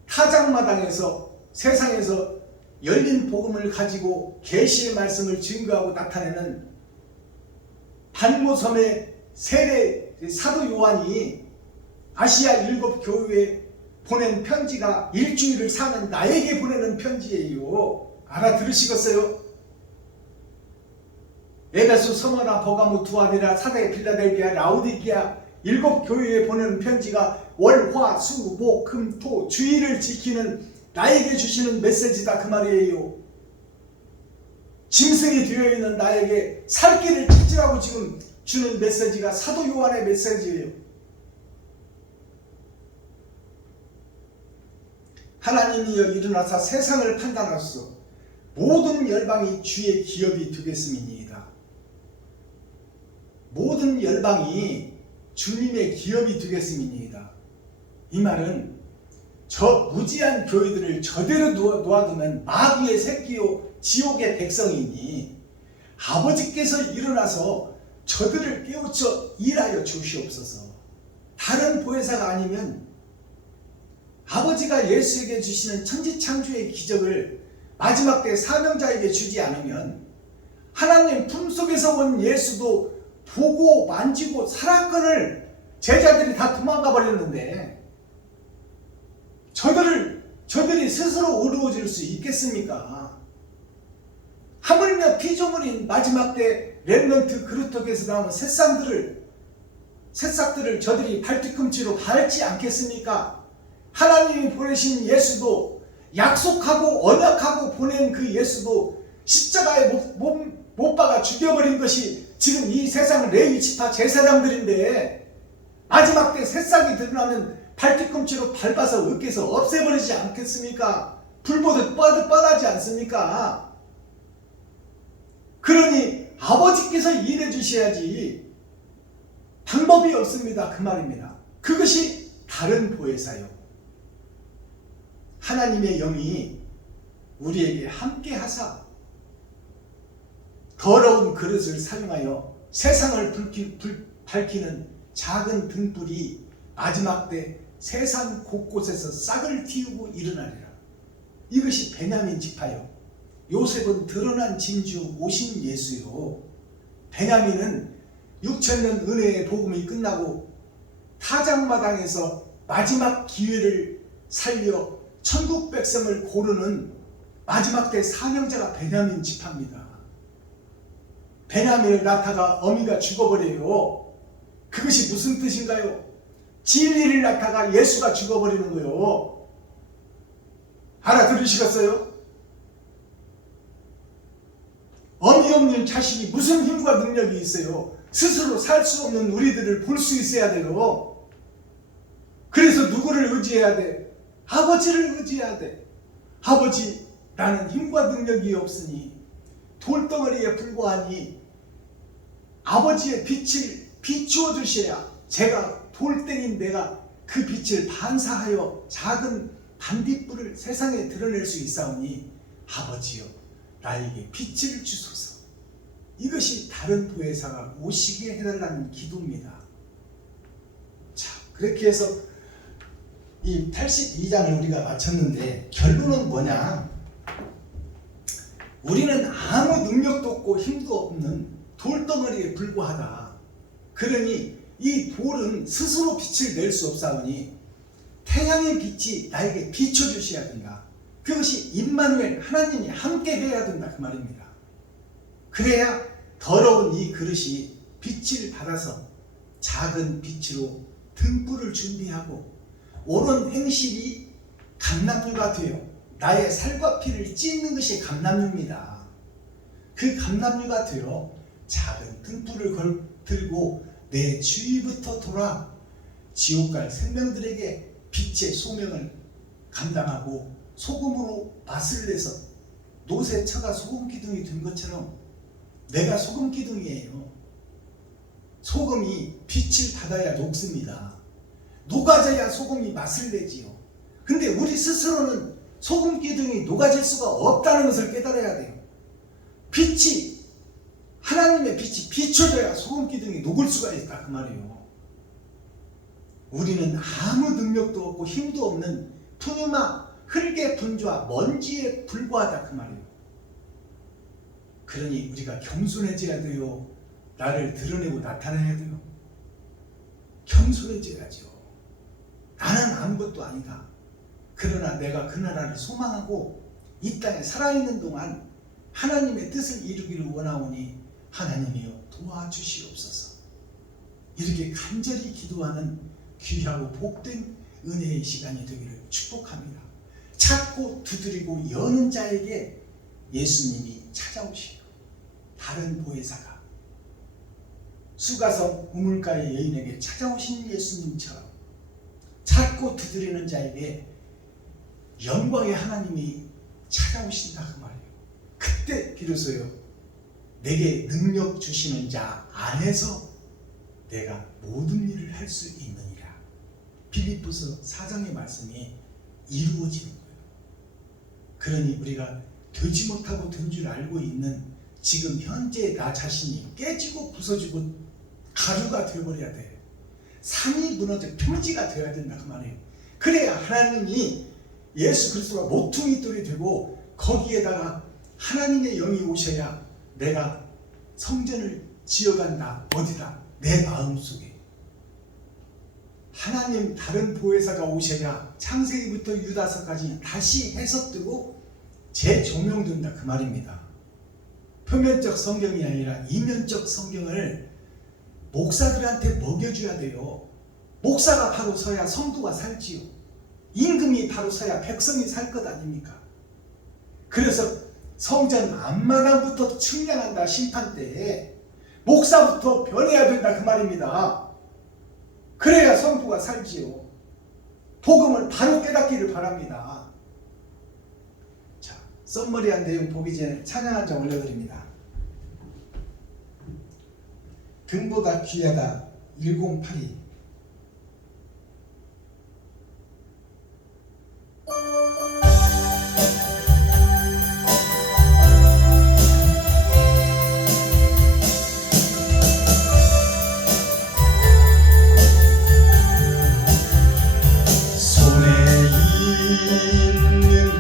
타작마당에서 세상에서 열린 복음을 가지고 계시의 말씀을 증거하고 나타내는 반모섬의 세례 사도 요한이 아시아 7교회에 보낸 편지가 일주일을 사는 나에게 보내는 편지예요. 알아들으시겠어요? 에베소, 서머나, 버가모, 두아디라, 사대, 빌라델비아, 라우디기아 7교회에 보내는 편지가 월, 화, 수, 목, 금, 토 주일을 지키는 나에게 주시는 메시지다 그 말이에요. 짐승이 되어있는 나에게 살 길을 찾으라고 지금 주는 메시지가 사도 요한의 메시지예요. 하나님이여 일어나사 세상을 판단하소서. 모든 열방이 주의 기업이 되겠음이니이다. 모든 열방이 주님의 기업이 되겠음이니이다. 이 말은 저 무지한 교회들을 저대로 놓아두면 마귀의 새끼요 지옥의 백성이니 아버지께서 일어나서 저들을 깨우쳐 일하여 주시옵소서. 다른 보혜사가 아니면 아버지가 예수에게 주시는 천지창조의 기적을 마지막 때 사명자에게 주지 않으면 하나님 품속에서 온 예수도 보고 만지고 살았건을 제자들이 다 도망가 버렸는데 저들이 스스로 의로워질 수 있겠습니까? 하물며 피조물인 마지막 때 렘넌트 그루터기에서 나오는 새싹들을 저들이 발뒤꿈치로 밟지 않겠습니까? 하나님이 보내신 예수도 약속하고 언약하고 보낸 그 예수도 십자가에 못 박아 죽여버린 것이 지금 이 세상은 레위 지파 제사장들인데 마지막 때 새싹이 드러나면 발뒤꿈치로 밟아서 으깨서 없애버리지 않겠습니까? 불보듯 뻔하지 않습니까? 그러니 아버지께서 일해 주셔야지 방법이 없습니다. 그 말입니다. 그것이 다른 보혜사요. 하나님의 영이 우리에게 함께 하사 더러운 그릇을 사용하여 세상을 밝히는 작은 등불이 마지막 때 세상 곳곳에서 싹을 틔우고 일어나리라. 이것이 베냐민 지파요. 요셉은 드러난 진주 오신 예수요. 베냐민은 6,000년 은혜의 복음이 끝나고 타작마당에서 마지막 기회를 살려 천국 백성을 고르는 마지막 때 사명자가 베냐민 지파입니다. 베냐민을 낳다가 어미가 죽어버려요. 그것이 무슨 뜻인가요? 진리를 낳다가 예수가 죽어버리는 거예요. 알아들으시겠어요? 어미 없는 자식이 무슨 힘과 능력이 있어요? 스스로 살 수 없는 우리들을 볼 수 있어야 돼요. 그래서 누구를 의지해야 돼? 아버지를 의지해야 돼. 아버지, 나는 힘과 능력이 없으니 돌덩어리에 불과하니 아버지의 빛을 비추어 주셔야 제가 돌덩인 내가 그 빛을 반사하여 작은 반딧불을 세상에 드러낼 수 있사오니 아버지여 나에게 빛을 주소서. 이것이 다른 보혜사가 오시게 해달라는 기도입니다. 자, 그렇게 해서 이 82장을 우리가 마쳤는데 결론은 뭐냐? 우리는 아무 능력도 없고 힘도 없는 돌덩어리에 불과하다. 그러니 이 돌은 스스로 빛을 낼 수 없사오니 태양의 빛이 나에게 비춰주셔야 된다. 그것이 임마누엘 하나님이 함께 해야 된다 그 말입니다. 그래야 더러운 이 그릇이 빛을 받아서 작은 빛으로 등불을 준비하고 옳은 행실이 감람류가 되어 나의 살과 피를 찢는 것이 감람류입니다. 그 감람류가 되어 작은 등불을 들고 내 주위부터 돌아 지옥 갈 생명들에게 빛의 소명을 감당하고 소금으로 맛을 내서 노새 처가 소금 기둥이 된 것처럼 내가 소금 기둥이에요. 소금이 빛을 받아야 녹습니다. 녹아져야 소금이 맛을 내지요. 근데 우리 스스로는 소금 기둥이 녹아질 수가 없다는 것을 깨달아야 돼요. 빛이, 하나님의 빛이 비춰져야 소금 기둥이 녹을 수가 있다 그 말이에요. 우리는 아무 능력도 없고 힘도 없는 푸누마 흙의 분주와 먼지에 불과하다 그 말이에요. 그러니 우리가 겸손해져야 돼요. 나를 드러내고 나타내야 돼요. 겸손해져야죠. 나는 아무것도 아니다. 그러나 내가 그 나라를 소망하고 이 땅에 살아있는 동안 하나님의 뜻을 이루기를 원하오니 하나님이여 도와주시옵소서. 이렇게 간절히 기도하는 귀하고 복된 은혜의 시간이 되기를 축복합니다. 찾고 두드리고 여는 자에게 예수님이 찾아오시고 다른 보혜사가 수가성 우물가의 여인에게 찾아오신 예수님처럼 찾고 두드리는 자에게 영광의 하나님이 찾아오신다 그 말이에요. 그때 비로소요 내게 능력 주시는 자 안에서 내가 모든 일을 할 수 있느니라. 빌립보서 4장의 말씀이 이루어지는 거예요. 그러니 우리가 되지 못하고 된 줄 알고 있는 지금 현재 나 자신이 깨지고 부서지고 가루가 되어버려야 돼요. 산이 무너져 평지가 되어야 된다 그 말이에요. 그래야 하나님이 예수 그리스도가 모퉁이 돌이 되고 거기에다가 하나님의 영이 오셔야 내가 성전을 지어간다. 어디다? 내 마음속에. 하나님 다른 보혜사가 오셔야 창세기부터 유다서까지 다시 해석되고 재조명된다 그 말입니다. 표면적 성경이 아니라 이면적 성경을 목사들한테 먹여줘야 돼요. 목사가 바로 서야 성도가 살지요. 임금이 바로 서야 백성이 살 것 아닙니까? 그래서 성전 앞마당부터 측량한다. 심판때에 목사부터 변해야 된다 그 말입니다. 그래야 성도가 살지요. 복음을 바로 깨닫기를 바랍니다. 자, 썸머리한 내용 보기 전에 찬양 한 장 올려드립니다. 금보다 귀하다 1082. 손에 있는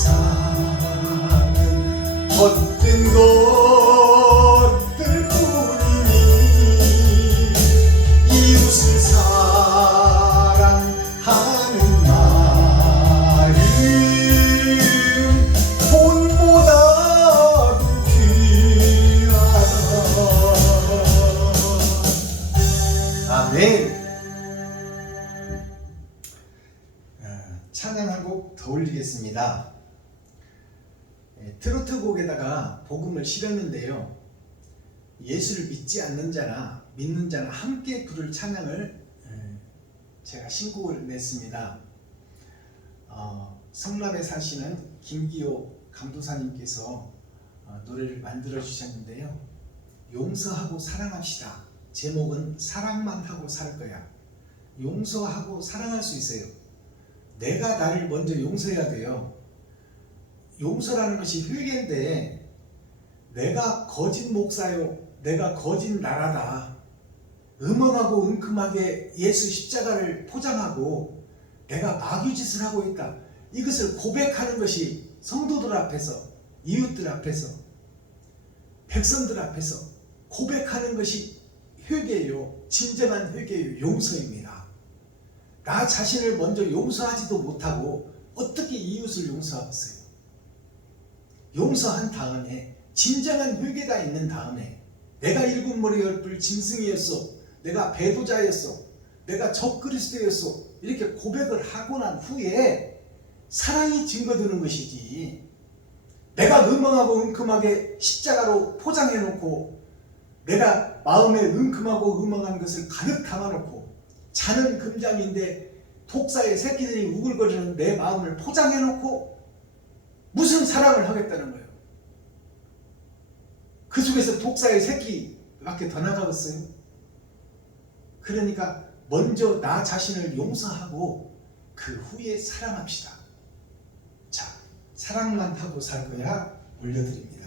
세상은 헛된 것들 뿐이니 이웃을 사랑하는 말은 돈보다도 귀하다. 아멘. 찬양 한 곡 더 올리겠습니다. 트로트 곡에다가 복음을 실었는데요. 예수를 믿지 않는 자나 믿는 자나 함께 부를 찬양을 제가 신곡을 냈습니다. 성남에 사시는 김기호 감도사님께서 노래를 만들어 주셨는데요. 용서하고 사랑합시다. 제목은 사랑만 하고 살 거야. 용서하고 사랑할 수 있어요. 내가 나를 먼저 용서해야 돼요. 용서라는 것이 회개인데 내가 거짓 목사요, 내가 거짓 나라다, 음험하고 은큼하게 예수 십자가를 포장하고 내가 마귀짓을 하고 있다, 이것을 고백하는 것이 성도들 앞에서, 이웃들 앞에서, 백성들 앞에서 고백하는 것이 회개예요. 진정한 회개예요. 용서입니다. 나 자신을 먼저 용서하지도 못하고 어떻게 이웃을 용서하겠어요? 용서한 다음에 진정한 회개가 있는 다음에 내가 일곱 머리 열불 짐승이었어, 내가 배도자였어, 내가 적그리스도였어, 이렇게 고백을 하고 난 후에 사랑이 증거되는 것이지, 내가 음험하고 은큼하게 십자가로 포장해놓고 내가 마음에 은큼하고 음험한 것을 가득 담아놓고 자는 금장인데 독사의 새끼들이 우글거리는 내 마음을 포장해놓고 무슨 사랑을 하겠다는 거예요? 그 속에서 독사의 새끼밖에 더 나가겠어요? 그러니까 먼저 나 자신을 용서하고 그 후에 사랑합시다. 자, 사랑만 하고 살 거야 올려드립니다.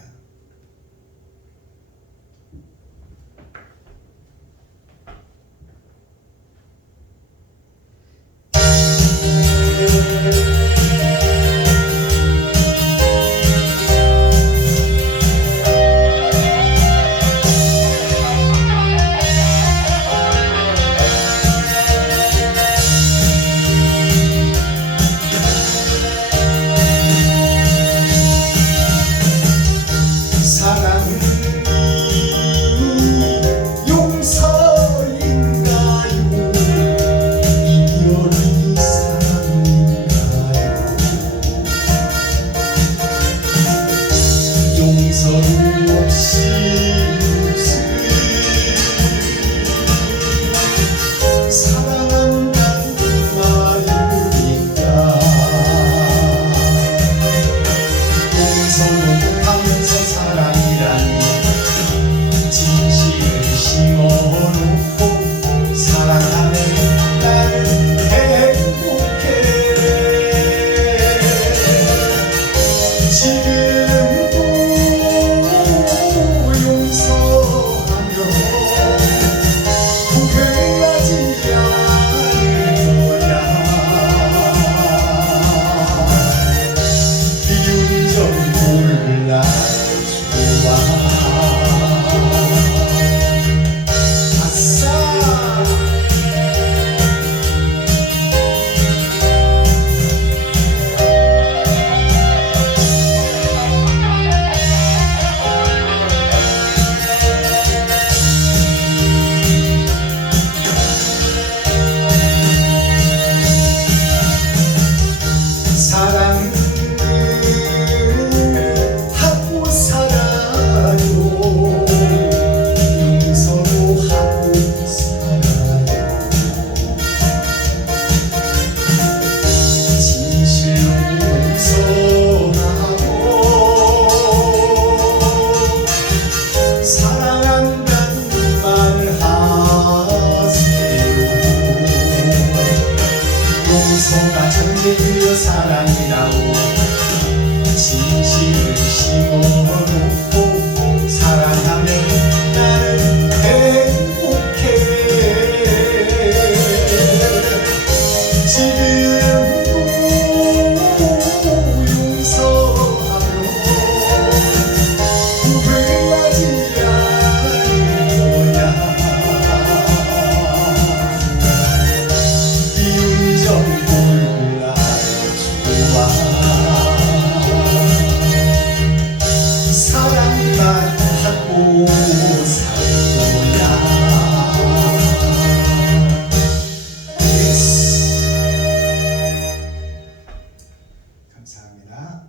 하겠습니다.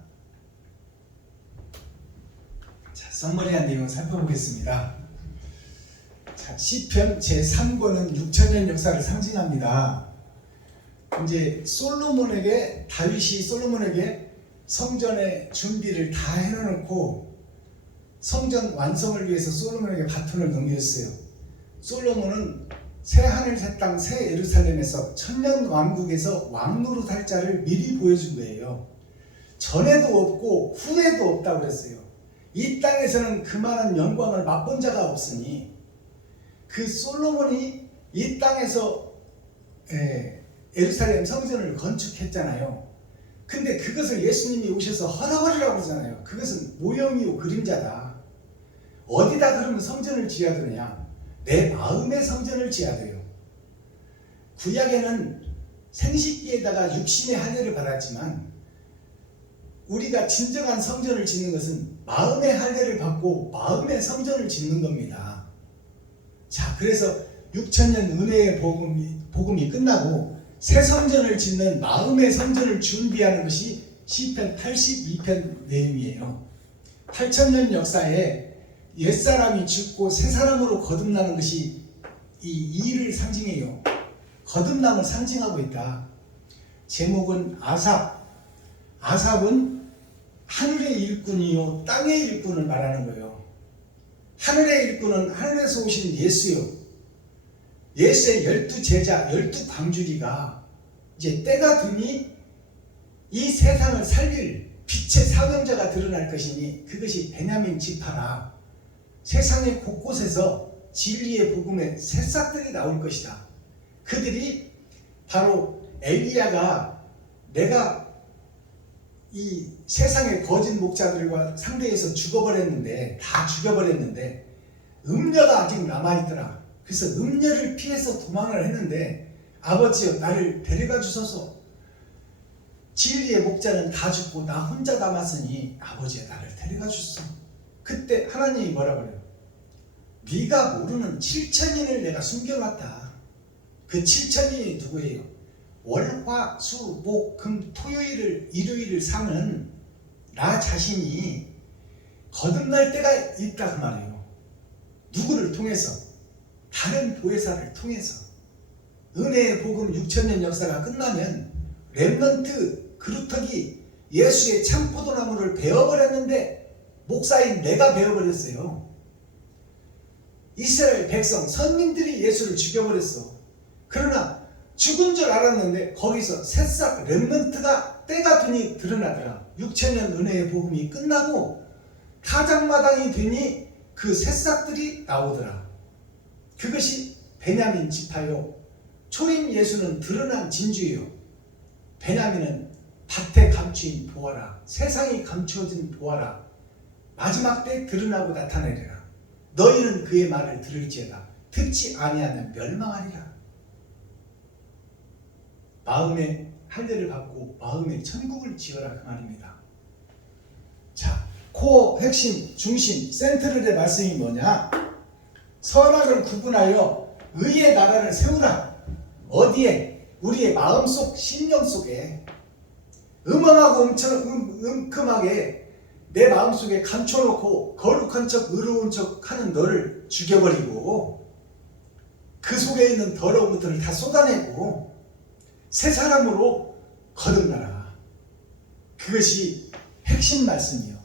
자, 썸머리한 내용 살펴보겠습니다. 자, 시편 제3권은 6천년 역사를 상징합니다. 이제 다윗이 솔로몬에게 성전의 준비를 다 해놓고 성전 완성을 위해서 솔로몬에게 바톤을 넘겼어요. 솔로몬은 새 하늘 새 땅 새 예루살렘에서 천년 왕국에서 왕노릇 할 자를 미리 보여준 거예요. 전에도 없고 후에도 없다고 그랬어요. 이 땅에서는 그만한 영광을 맛본 자가 없으니 그 솔로몬이 이 땅에서 예루살렘 성전을 건축했잖아요. 근데 그것을 예수님이 오셔서 허락하라고 하잖아요. 그것은 모형이요 그림자다. 어디다 그러면 성전을 지어야 되느냐? 내 마음의 성전을 지어야 돼요. 구약에는 생식기에다가 육신의 할례를 받았지만 우리가 진정한 성전을 짓는 것은 마음의 할례를 받고 마음의 성전을 짓는 겁니다. 자, 그래서 6천년 은혜의 복음이 끝나고 새 성전을 짓는 마음의 성전을 준비하는 것이 시편 82편 내용이에요. 8천년 역사에 옛사람이 죽고 새 사람으로 거듭나는 것이 이 일을 상징해요. 거듭남을 상징하고 있다. 제목은 아삽은 하늘의 일꾼이요 땅의 일꾼을 말하는 거예요. 하늘의 일꾼은 하늘에서 오신 예수요. 예수의 12제자 12방주리가 이제 때가 되니 이 세상을 살릴 빛의 사명자가 드러날 것이니 그것이 베냐민 지파라. 세상의 곳곳에서 진리의 복음의 새싹들이 나올 것이다. 그들이 바로 엘리야가 내가 이 세상의 거짓 목자들과 상대해서 다 죽여버렸는데 음녀가 아직 남아있더라. 그래서 음녀를 피해서 도망을 했는데 아버지여 나를 데려가 주소서. 진리의 목자는 다 죽고 나 혼자 남았으니 아버지여 나를 데려가 주소서. 그때 하나님이 뭐라 그래요? 네가 모르는 7천인을 내가 숨겨놨다. 그 7천인이 누구예요? 월, 화, 수, 목, 금, 일요일을 사는 나 자신이 거듭날 때가 있다 그 말이에요. 누구를 통해서? 다른 보혜사를 통해서. 은혜의 복음 6천년 역사가 끝나면 렘넌트 그루터기 예수의 참포도나무를 베어버렸는데 목사인 내가 베어버렸어요. 이스라엘 백성 선민들이 예수를 죽여버렸어. 그러나 죽은 줄 알았는데 거기서 새싹 렘넌트가 때가 되니 드러나더라. 6천년 은혜의 복음이 끝나고 타작마당이 되니 그 새싹들이 나오더라. 그것이 베냐민 지파요. 초림 예수는 드러난 진주예요. 베냐민은 밭에 감추인 보아라. 세상이 감추어진 보아라. 마지막 때 드러나고 나타내리라. 너희는 그의 말을 들을지어다. 듣지 아니하면 멸망하리라. 마음의 할례를 받고 마음의 천국을 지어라 그 말입니다. 자, 코어, 핵심, 중심, 센트럴의 말씀이 뭐냐? 선악을 구분하여 의의 나라를 세우라. 어디에? 우리의 마음속 심령 속에 음험하고 음큼하게 내 마음속에 감춰놓고 거룩한 척 의로운 척 하는 너를 죽여버리고 그 속에 있는 더러운 것들을 다 쏟아내고 새 사람으로 거듭나라. 그것이 핵심 말씀이요.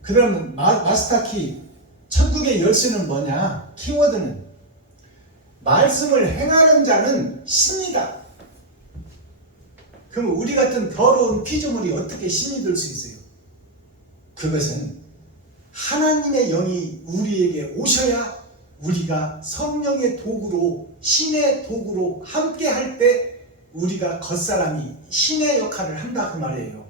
그러면 마스터키 천국의 열쇠는 뭐냐? 키워드는 말씀을 행하는 자는 신이다. 그럼 우리 같은 더러운 피조물이 어떻게 신이 될 수 있어요? 그것은 하나님의 영이 우리에게 오셔야 우리가 성령의 도구로 신의 도구로 함께 할 때 우리가 겉사람이 신의 역할을 한다 그 말이에요.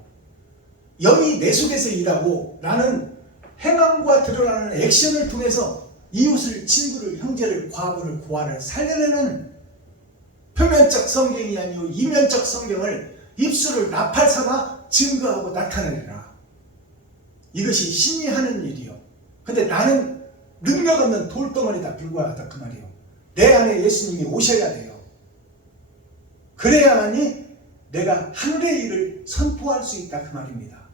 영이 내 속에서 일하고 나는 행함과 드러나는 액션을 통해서 이웃을, 친구를, 형제를, 과부를, 고아를 살려내는 표면적 성경이 아니고 이면적 성경을 입술을 나팔 삼아 증거하고 나타내리라. 이것이 신이 하는 일이요. 근데 나는 능력 없는 돌덩어리다 불과하다 그 말이요. 내 안에 예수님이 오셔야 돼요. 그래야만이 내가 하늘의 일을 선포할 수 있다 그 말입니다.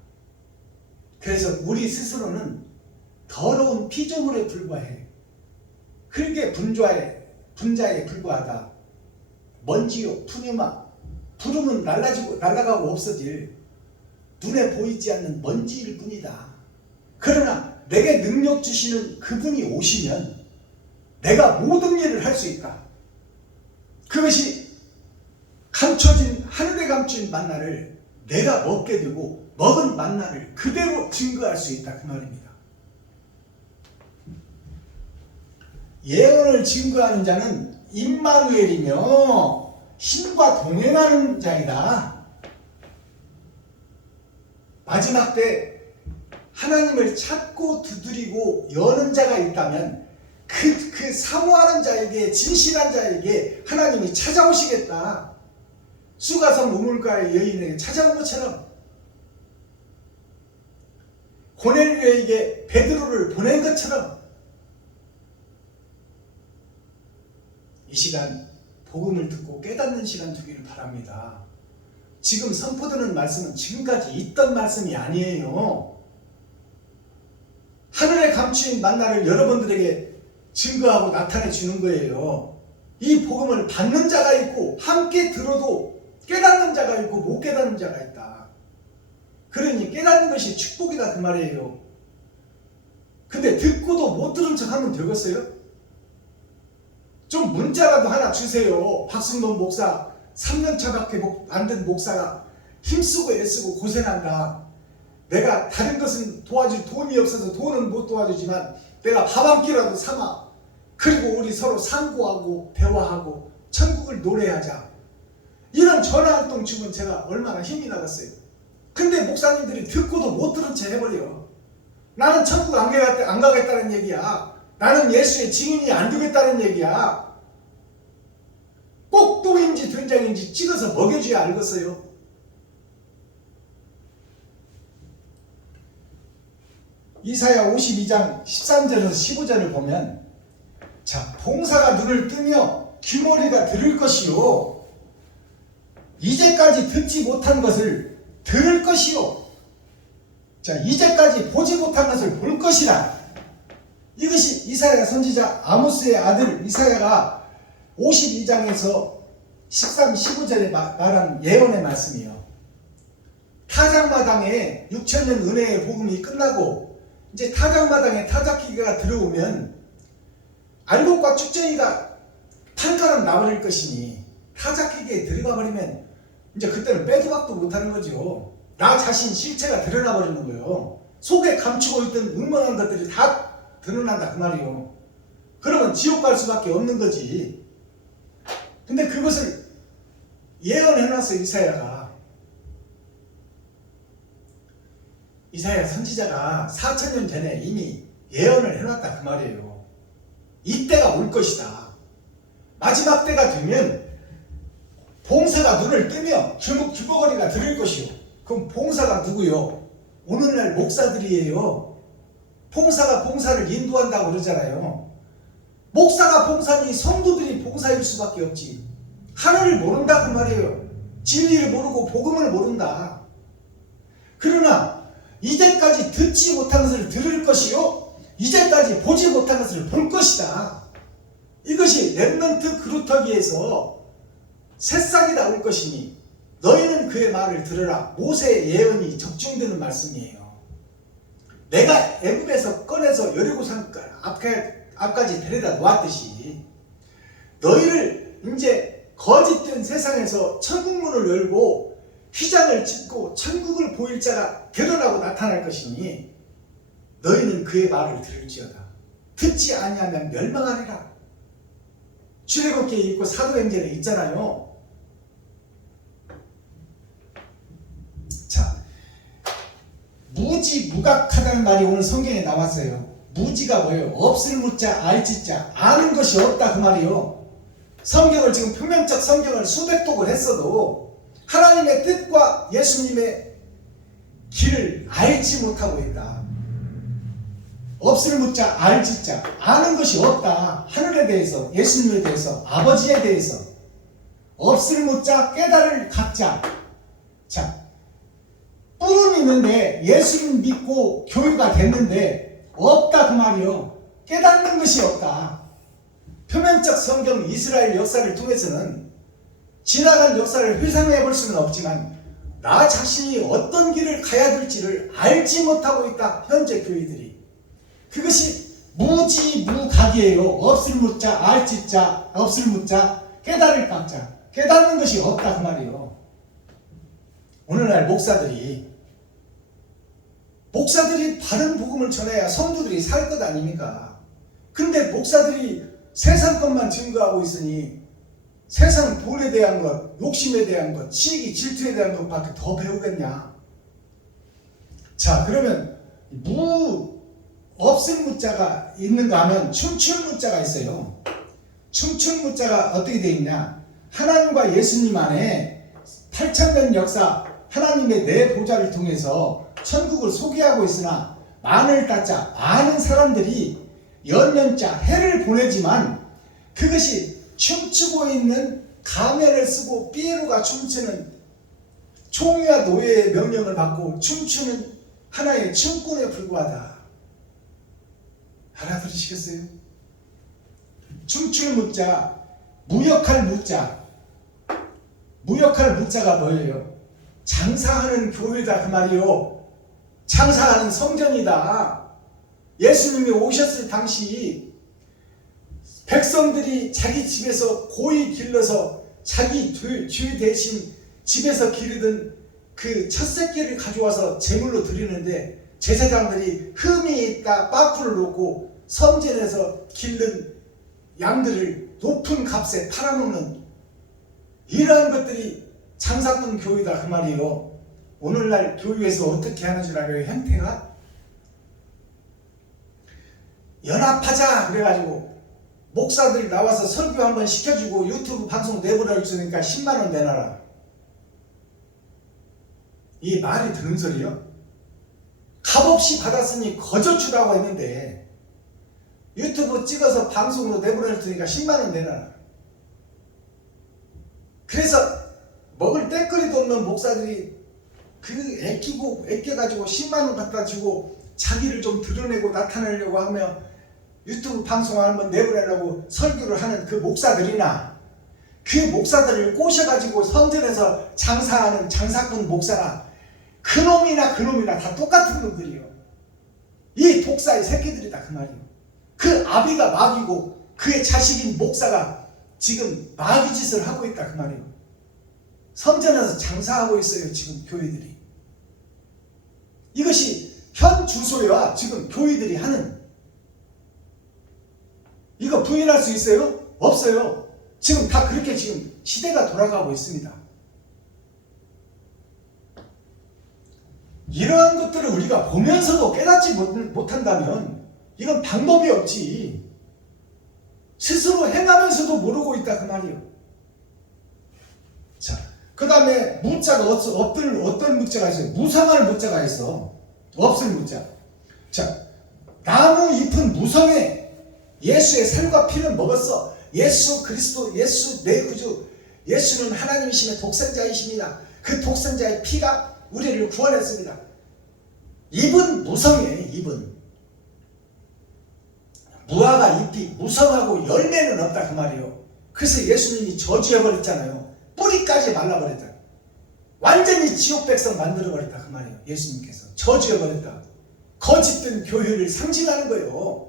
그래서 우리 스스로는 더러운 피조물에 불과해. 흙의 분자에 불과하다. 먼지요, 푸뉴마, 부르면 날아가고 없어질 눈에 보이지 않는 먼지일 뿐이다. 그러나 내게 능력 주시는 그분이 오시면 내가 모든 일을 할 수 있다. 그것이 감춰진 하늘에 감춘 만나를 내가 먹게 되고 먹은 만나를 그대로 증거할 수 있다, 그 말입니다. 예언을 증거하는 자는 임마누엘이며 신과 동행하는 자이다. 마지막 때 하나님을 찾고 두드리고 여는 자가 있다면 그 사모하는 자에게, 진실한 자에게 하나님이 찾아오시겠다. 수가성 우물가의 여인에게 찾아온 것처럼 고넬료에게 베드로를 보낸 것처럼 이 시간 복음을 듣고 깨닫는 시간 되기를 바랍니다. 지금 선포되는 말씀은 지금까지 있던 말씀이 아니에요. 하늘에 감추인 만나를 여러분들에게 증거하고 나타내 주는 거예요. 이 복음을 받는 자가 있고 함께 들어도 깨닫는 자가 있고 못 깨닫는 자가 있다. 그러니 깨닫는 것이 축복이다, 그 말이에요. 근데 듣고도 못 들은 척 하면 되겠어요? 좀 문자라도 하나 주세요. 박순돈 목사 3년차밖에 안 된 목사가 힘쓰고 애쓰고 고생한다. 내가 다른 것은 도와줄 돈이 없어서 돈은 못 도와주지만 내가 밥 한 끼라도 삼아. 그리고 우리 서로 상고하고 대화하고 천국을 노래하자. 이런 전화 한 통 주면 제가 얼마나 힘이 나겠어요. 근데 목사님들이 듣고도 못 들은 채 해버려. 나는 천국 안 가겠다는 얘기야. 나는 예수의 증인이 안 되겠다는 얘기야. 꼭 똥인지 된장인지 찍어서 먹여줘야 알겠어요. 이사야 52장 13절에서 15절을 보면, 자, 봉사가 눈을 뜨며 귀머리가 들을 것이요, 이제까지 듣지 못한 것을 들을 것이요, 자, 이제까지 보지 못한 것을 볼 것이라. 이것이 이사야 선지자 아모스의 아들 이사야가 52장에서 13, 15절에 말한 예언의 말씀이에요. 타작마당에 6천년 은혜의 복음이 끝나고 이제 타작마당에 타작기계가 들어오면 알곡과 쭉정이가 판가름 나버릴 것이니 타작기계에 들어가 버리면 이제 그때는 빼도 박도 못하는 거죠. 나 자신 실체가 드러나 버리는 거예요. 속에 감추고 있던 음모한 것들이 다 드러난다, 그 말이에요. 그러면 지옥 갈 수밖에 없는 거지. 근데 그것을 예언해놨어요, 이사야가. 이사야 선지자가 4,000년 전에 이미 예언을 해놨다, 그 말이에요. 이때가 올 것이다. 마지막 때가 되면 봉사가 눈을 뜨며 주먹거리가 들을 것이요. 그럼 봉사가 누구요? 오늘날 목사들이에요. 봉사가 봉사를 인도한다고 그러잖아요. 목사가 봉사니 성도들이 봉사일 수밖에 없지. 하늘을 모른다, 그 말이에요. 진리를 모르고 복음을 모른다. 그러나 이제까지 듣지 못한 것을 들을 것이요, 이제까지 보지 못한 것을 볼 것이다. 이것이 렘넌트 그루터기에서 새싹이 나올 것이니 너희는 그의 말을 들으라. 모세의 예언이 적중되는 말씀이에요. 내가 애굽에서 꺼내서 여리고산 앞까지 데려다 놓았듯이 너희를 이제 거짓된 세상에서 천국문을 열고 휘장을 찢고 천국을 보일 자가 드러나고 나타날 것이니 너희는 그의 말을 들을지어다. 듣지 아니하면 멸망하리라. 출애굽기에 있고 사도행전에 있잖아요. 자, 무지무각하다는 말이 오늘 성경에 나왔어요. 무지가 뭐예요? 없을 무자, 알지자, 아는 것이 없다, 그 말이에요. 성경을 지금 표면적 성경을 수백 독을 했어도 하나님의 뜻과 예수님의 길을 알지 못하고 있다. 없을 무자, 알지자, 아는 것이 없다. 하늘에 대해서, 예수님에 대해서, 아버지에 대해서. 없을 무자, 깨달을 각자. 자, 뿌름이 있는데 예수를 믿고 교회가 됐는데 없다 그 말이요. 깨닫는 것이 없다. 표면적 성경 이스라엘 역사를 통해서는 지나간 역사를 회상해 볼 수는 없지만 나 자신이 어떤 길을 가야 될지를 알지 못하고 있다. 현재 교회들이. 그것이 무지무각이에요. 없을 무자, 알지자, 없을 무자, 깨달을 깍자. 깨닫는 것이 없다 그 말이에요. 오늘날 목사들이 바른 복음을 전해야 성도들이 살 것 아닙니까? 근데 목사들이 세상 것만 증거하고 있으니 세상 돈에 대한 것, 욕심에 대한 것, 시기, 질투에 대한 것밖에 더 배우겠냐? 자, 그러면 없을 무자가 있는가 하면 춤출 무자가 있어요. 춤출 무자가 어떻게 되어 있냐? 하나님과 예수님 안에 8,000년 역사 하나님의 내 보좌를 통해서 천국을 소개하고 있으나 많은 사람들이 연년자 해를 보내지만 그것이 춤추고 있는 가면을 쓰고 삐에로가 춤추는 총리와 노예의 명령을 받고 춤추는 하나의 춤꾼에 불과하다. 알아들으시겠어요? 춤출 무자, 무역할 무자. 무역할 무자가 뭐예요? 장사하는 교회다 그 말이요. 장사하는 성전이다. 예수님이 오셨을 당시 백성들이 자기 집에서 고이 길러서 자기 죄 대신 집에서 기르던 그 첫 새끼를 가져와서 제물로 드리는데 제사장들이 흠이 있다 빠꾸를 놓고 성전에서 기른 양들을 높은 값에 팔아먹는 이러한 것들이 장사꾼 교회다 그 말이에요. 오늘날 교회에서 어떻게 하는 줄 알아요? 형태가 연합하자 그래가지고 목사들이 나와서 설교 한번 시켜주고 유튜브 방송 내보내주니까 10만원 내놔라. 이 말이 되는 소리요? 값없이 받았으니 거저 주라고 했는데 유튜브 찍어서 방송으로 내보내주니까 10만원 내놔라. 그래서 먹을 때거리도 없는 목사들이 애껴가지고 10만원 갖다 주고 자기를 좀 드러내고 나타내려고 하며 유튜브 방송 한번 내보내려고 설교를 하는 그 목사들이나 그 목사들을 꼬셔가지고 성전에서 장사하는 장사꾼 목사나 그놈이나 다 똑같은 놈들이요. 이 독사의 새끼들이다 그 말이요. 그 아비가 마귀고 그의 자식인 목사가 지금 마귀 짓을 하고 있다 그 말이요. 성전에서 장사하고 있어요 지금 교회들이. 이것이 현 주소와 지금 교회들이 하는, 이거 부인할 수 있어요? 없어요. 지금 다 그렇게 지금 시대가 돌아가고 있습니다. 이러한 것들을 우리가 보면서도 깨닫지 못한다면 이건 방법이 없지. 스스로 행하면서도 모르고 있다 그 말이에요. 자, 그 다음에 무자가 어떤 무자가 있어요? 무성할 무자가 있어. 없을 무자. 자, 나무 잎은 무성해. 예수의 살과 피는 먹었어. 예수 그리스도, 예수 내 구주, 예수는 하나님이시며 독생자이십니다. 그 독생자의 피가 우리를 구원했습니다. 잎은 무성해. 잎은 무화과 잎이 무성하고 열매는 없다 그 말이에요. 그래서 예수님이 저주해버렸잖아요. 뿌리까지 말라버렸다. 완전히 지옥 백성 만들어버렸다 그 말이에요. 예수님께서 저주해버렸다. 거짓된 교회를 상징하는 거예요.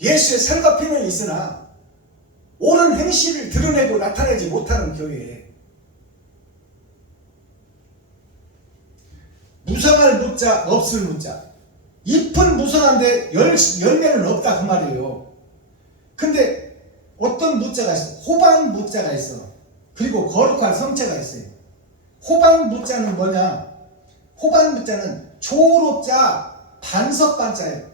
예수의 살과 피는 있으나 옳은 행실을 드러내고 나타내지 못하는 교회. 무성할 무자, 없을 무자. 잎은 무성한데 열매는 없다 그 말이에요. 근데 어떤 무자가 있어? 호방 무자가 있어. 그리고 거룩한 성체가 있어요. 호방 무자는 뭐냐? 호방 무자는 조로자 반석반자예요.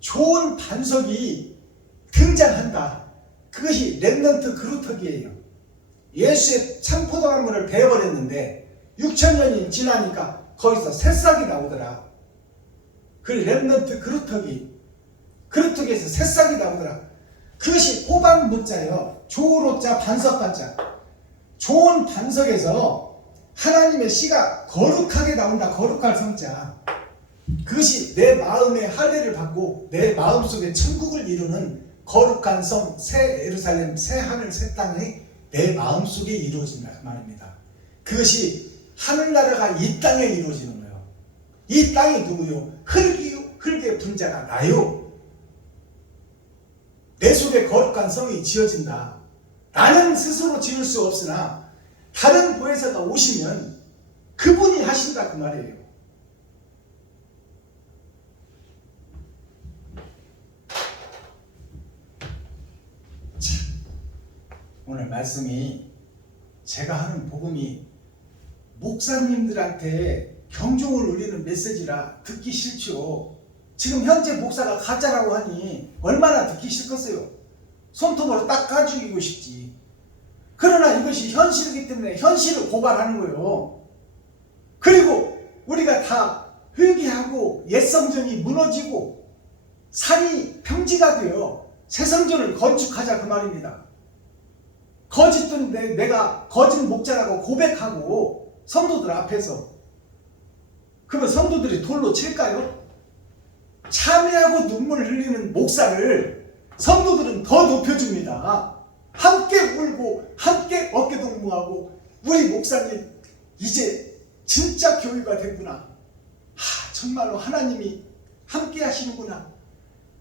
좋은 반석이 등장한다. 그것이 렘넌트 그루터기예요. 예수의 참포도나무를 베어버렸는데 6,000년이 지나니까 거기서 새싹이 나오더라. 그 렘넌트 그루터기에서 새싹이 나오더라. 그것이 호반 무자예요. 조로자 반석반자. 좋은 반석에서 하나님의 씨가 거룩하게 나온다. 거룩할 성자. 그것이 내 마음의 할례를 받고 내 마음속에 천국을 이루는 거룩한 성, 새 예루살렘, 새 하늘, 새 땅이 내 마음속에 이루어진다 그 말입니다. 그것이 하늘나라가 이 땅에 이루어지는 거예요. 이 땅이 누구요? 흙의 분자가 나요. 내 속에 거룩한 성이 지어진다. 나는 스스로 지을 수 없으나 다른 보혜사가 오시면 그분이 하신다 그 말이에요. 자, 오늘 말씀이 제가 하는 복음이 목사님들한테 경종을 울리는 메시지라 듣기 싫죠. 지금 현재 목사가 가짜라고 하니 얼마나 듣기 싫겠어요. 손톱으로 딱 까죽이고 싶지. 그러나 이것이 현실이기 때문에 현실을 고발하는 거예요. 그리고 우리가 다 회개하고 옛성전이 무너지고 산이 평지가 되어 새 성전을 건축하자 그 말입니다. 거짓된 내가 거짓 목자라고 고백하고 성도들 앞에서 그러면 성도들이 돌로 칠까요? 참회하고 눈물 흘리는 목사를 성도들은 더 높여줍니다. 함께 울고 함께 어깨동무하고 우리 목사님 이제 진짜 교회가 됐구나. 정말로 하나님이 함께 하시는구나.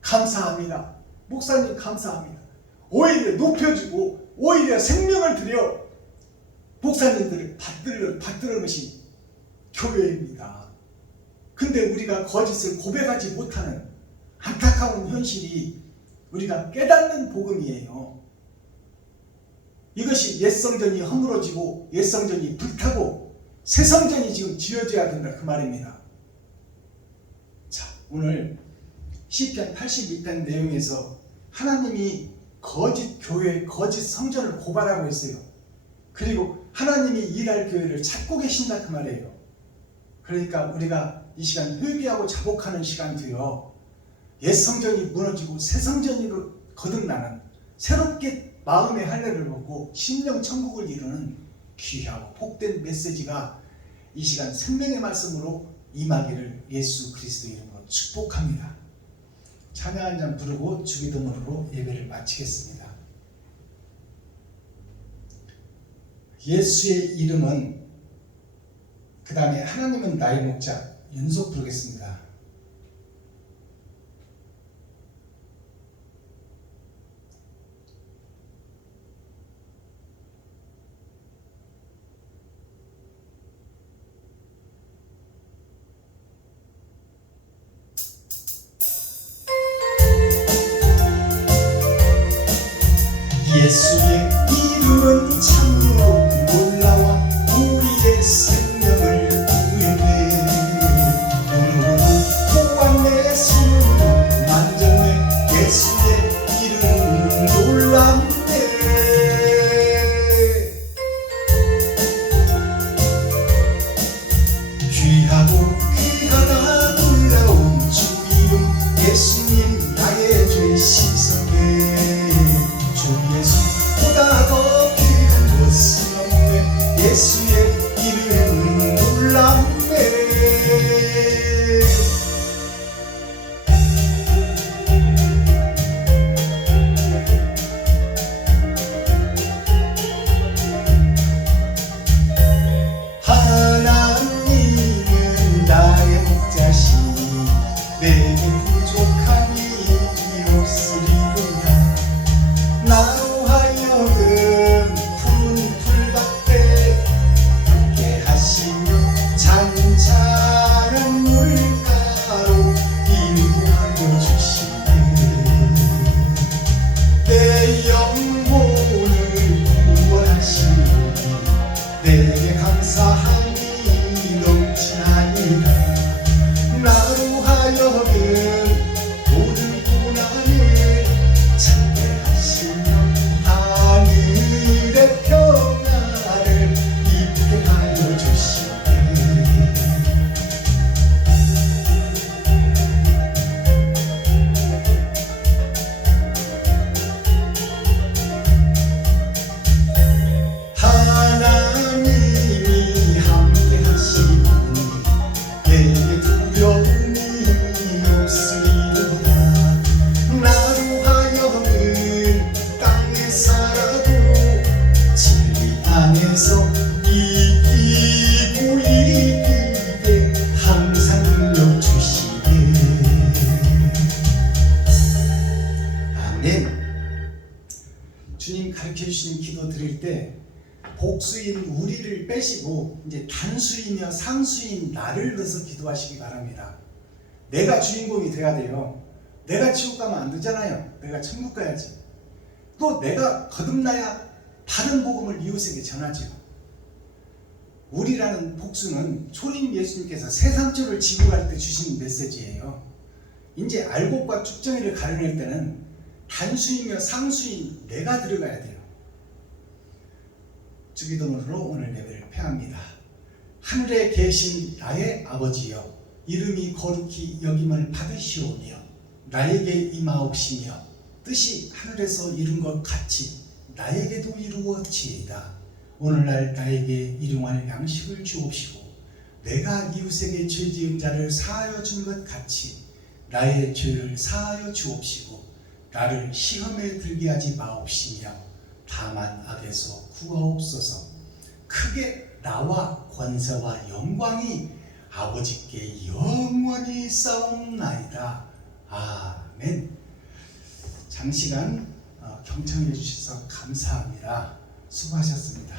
감사합니다. 목사님 감사합니다. 오히려 높여주고 오히려 생명을 들여 목사님들을 받들어 놓으신 교회입니다. 근데 우리가 거짓을 고백하지 못하는 안타까운 현실이 우리가 깨닫는 복음이에요. 이것이 옛성전이 허물어지고 옛성전이 불타고 새성전이 지금 지어져야 된다 그 말입니다. 자, 오늘 시편 82편 내용에서 하나님이 거짓 교회, 거짓 성전을 고발하고 있어요. 그리고 하나님이 일할 교회를 찾고 계신다 그 말이에요. 그러니까 우리가 이 시간 회개하고 자복하는 시간 되어 옛 성전이 무너지고 새 성전으로 거듭나는 새롭게 마음의 할례를 먹고 심령 천국을 이루는 귀하고 복된 메시지가 이 시간 생명의 말씀으로 임하기를 예수 그리스도 이름으로 축복합니다. 찬양 한 잔 부르고 주기도문으로 예배를 마치겠습니다. 예수의 이름은 그 다음에 하나님은 나의 목자 연속 부르겠습니다. 예수의 이름은 참으로 놀라워 우리의 생명을 구해내. 누구도 때 복수인 우리를 빼시고 이제 단수이며 상수인 나를 넣어서 기도하시기 바랍니다. 내가 주인공이 돼야 돼요. 내가 지옥 가면 안 되잖아요. 내가 천국 가야지. 또 내가 거듭나야 다른 복음을 이웃에게 전하죠. 우리라는 복수는 초림 예수님께서 세상적으로 지고 갈 때 주신 메시지예요. 이제 알곡과 쭉정이를 가려낼 때는 단수이며 상수인 내가 들어가야 돼요. 주기도문으로 오늘 예배를 폐합니다. 하늘에 계신 나의 아버지여, 이름이 거룩히 여김을 받으시오며 나에게 임하옵시며 뜻이 하늘에서 이룬 것 같이 나에게도 이루어지이다. 오늘날 나에게 일용할 양식을 주옵시고 내가 이웃에게 죄 지은 자를 사하여 준 것 같이 나의 죄를 사하여 주옵시고 나를 시험에 들게 하지 마옵시며 다만 악에서 구하옵소서. 크게 나와 권세와 영광이 아버지께 영원히 싸움나이다. 아멘. 장시간 경청해 주셔서 감사합니다. 수고하셨습니다.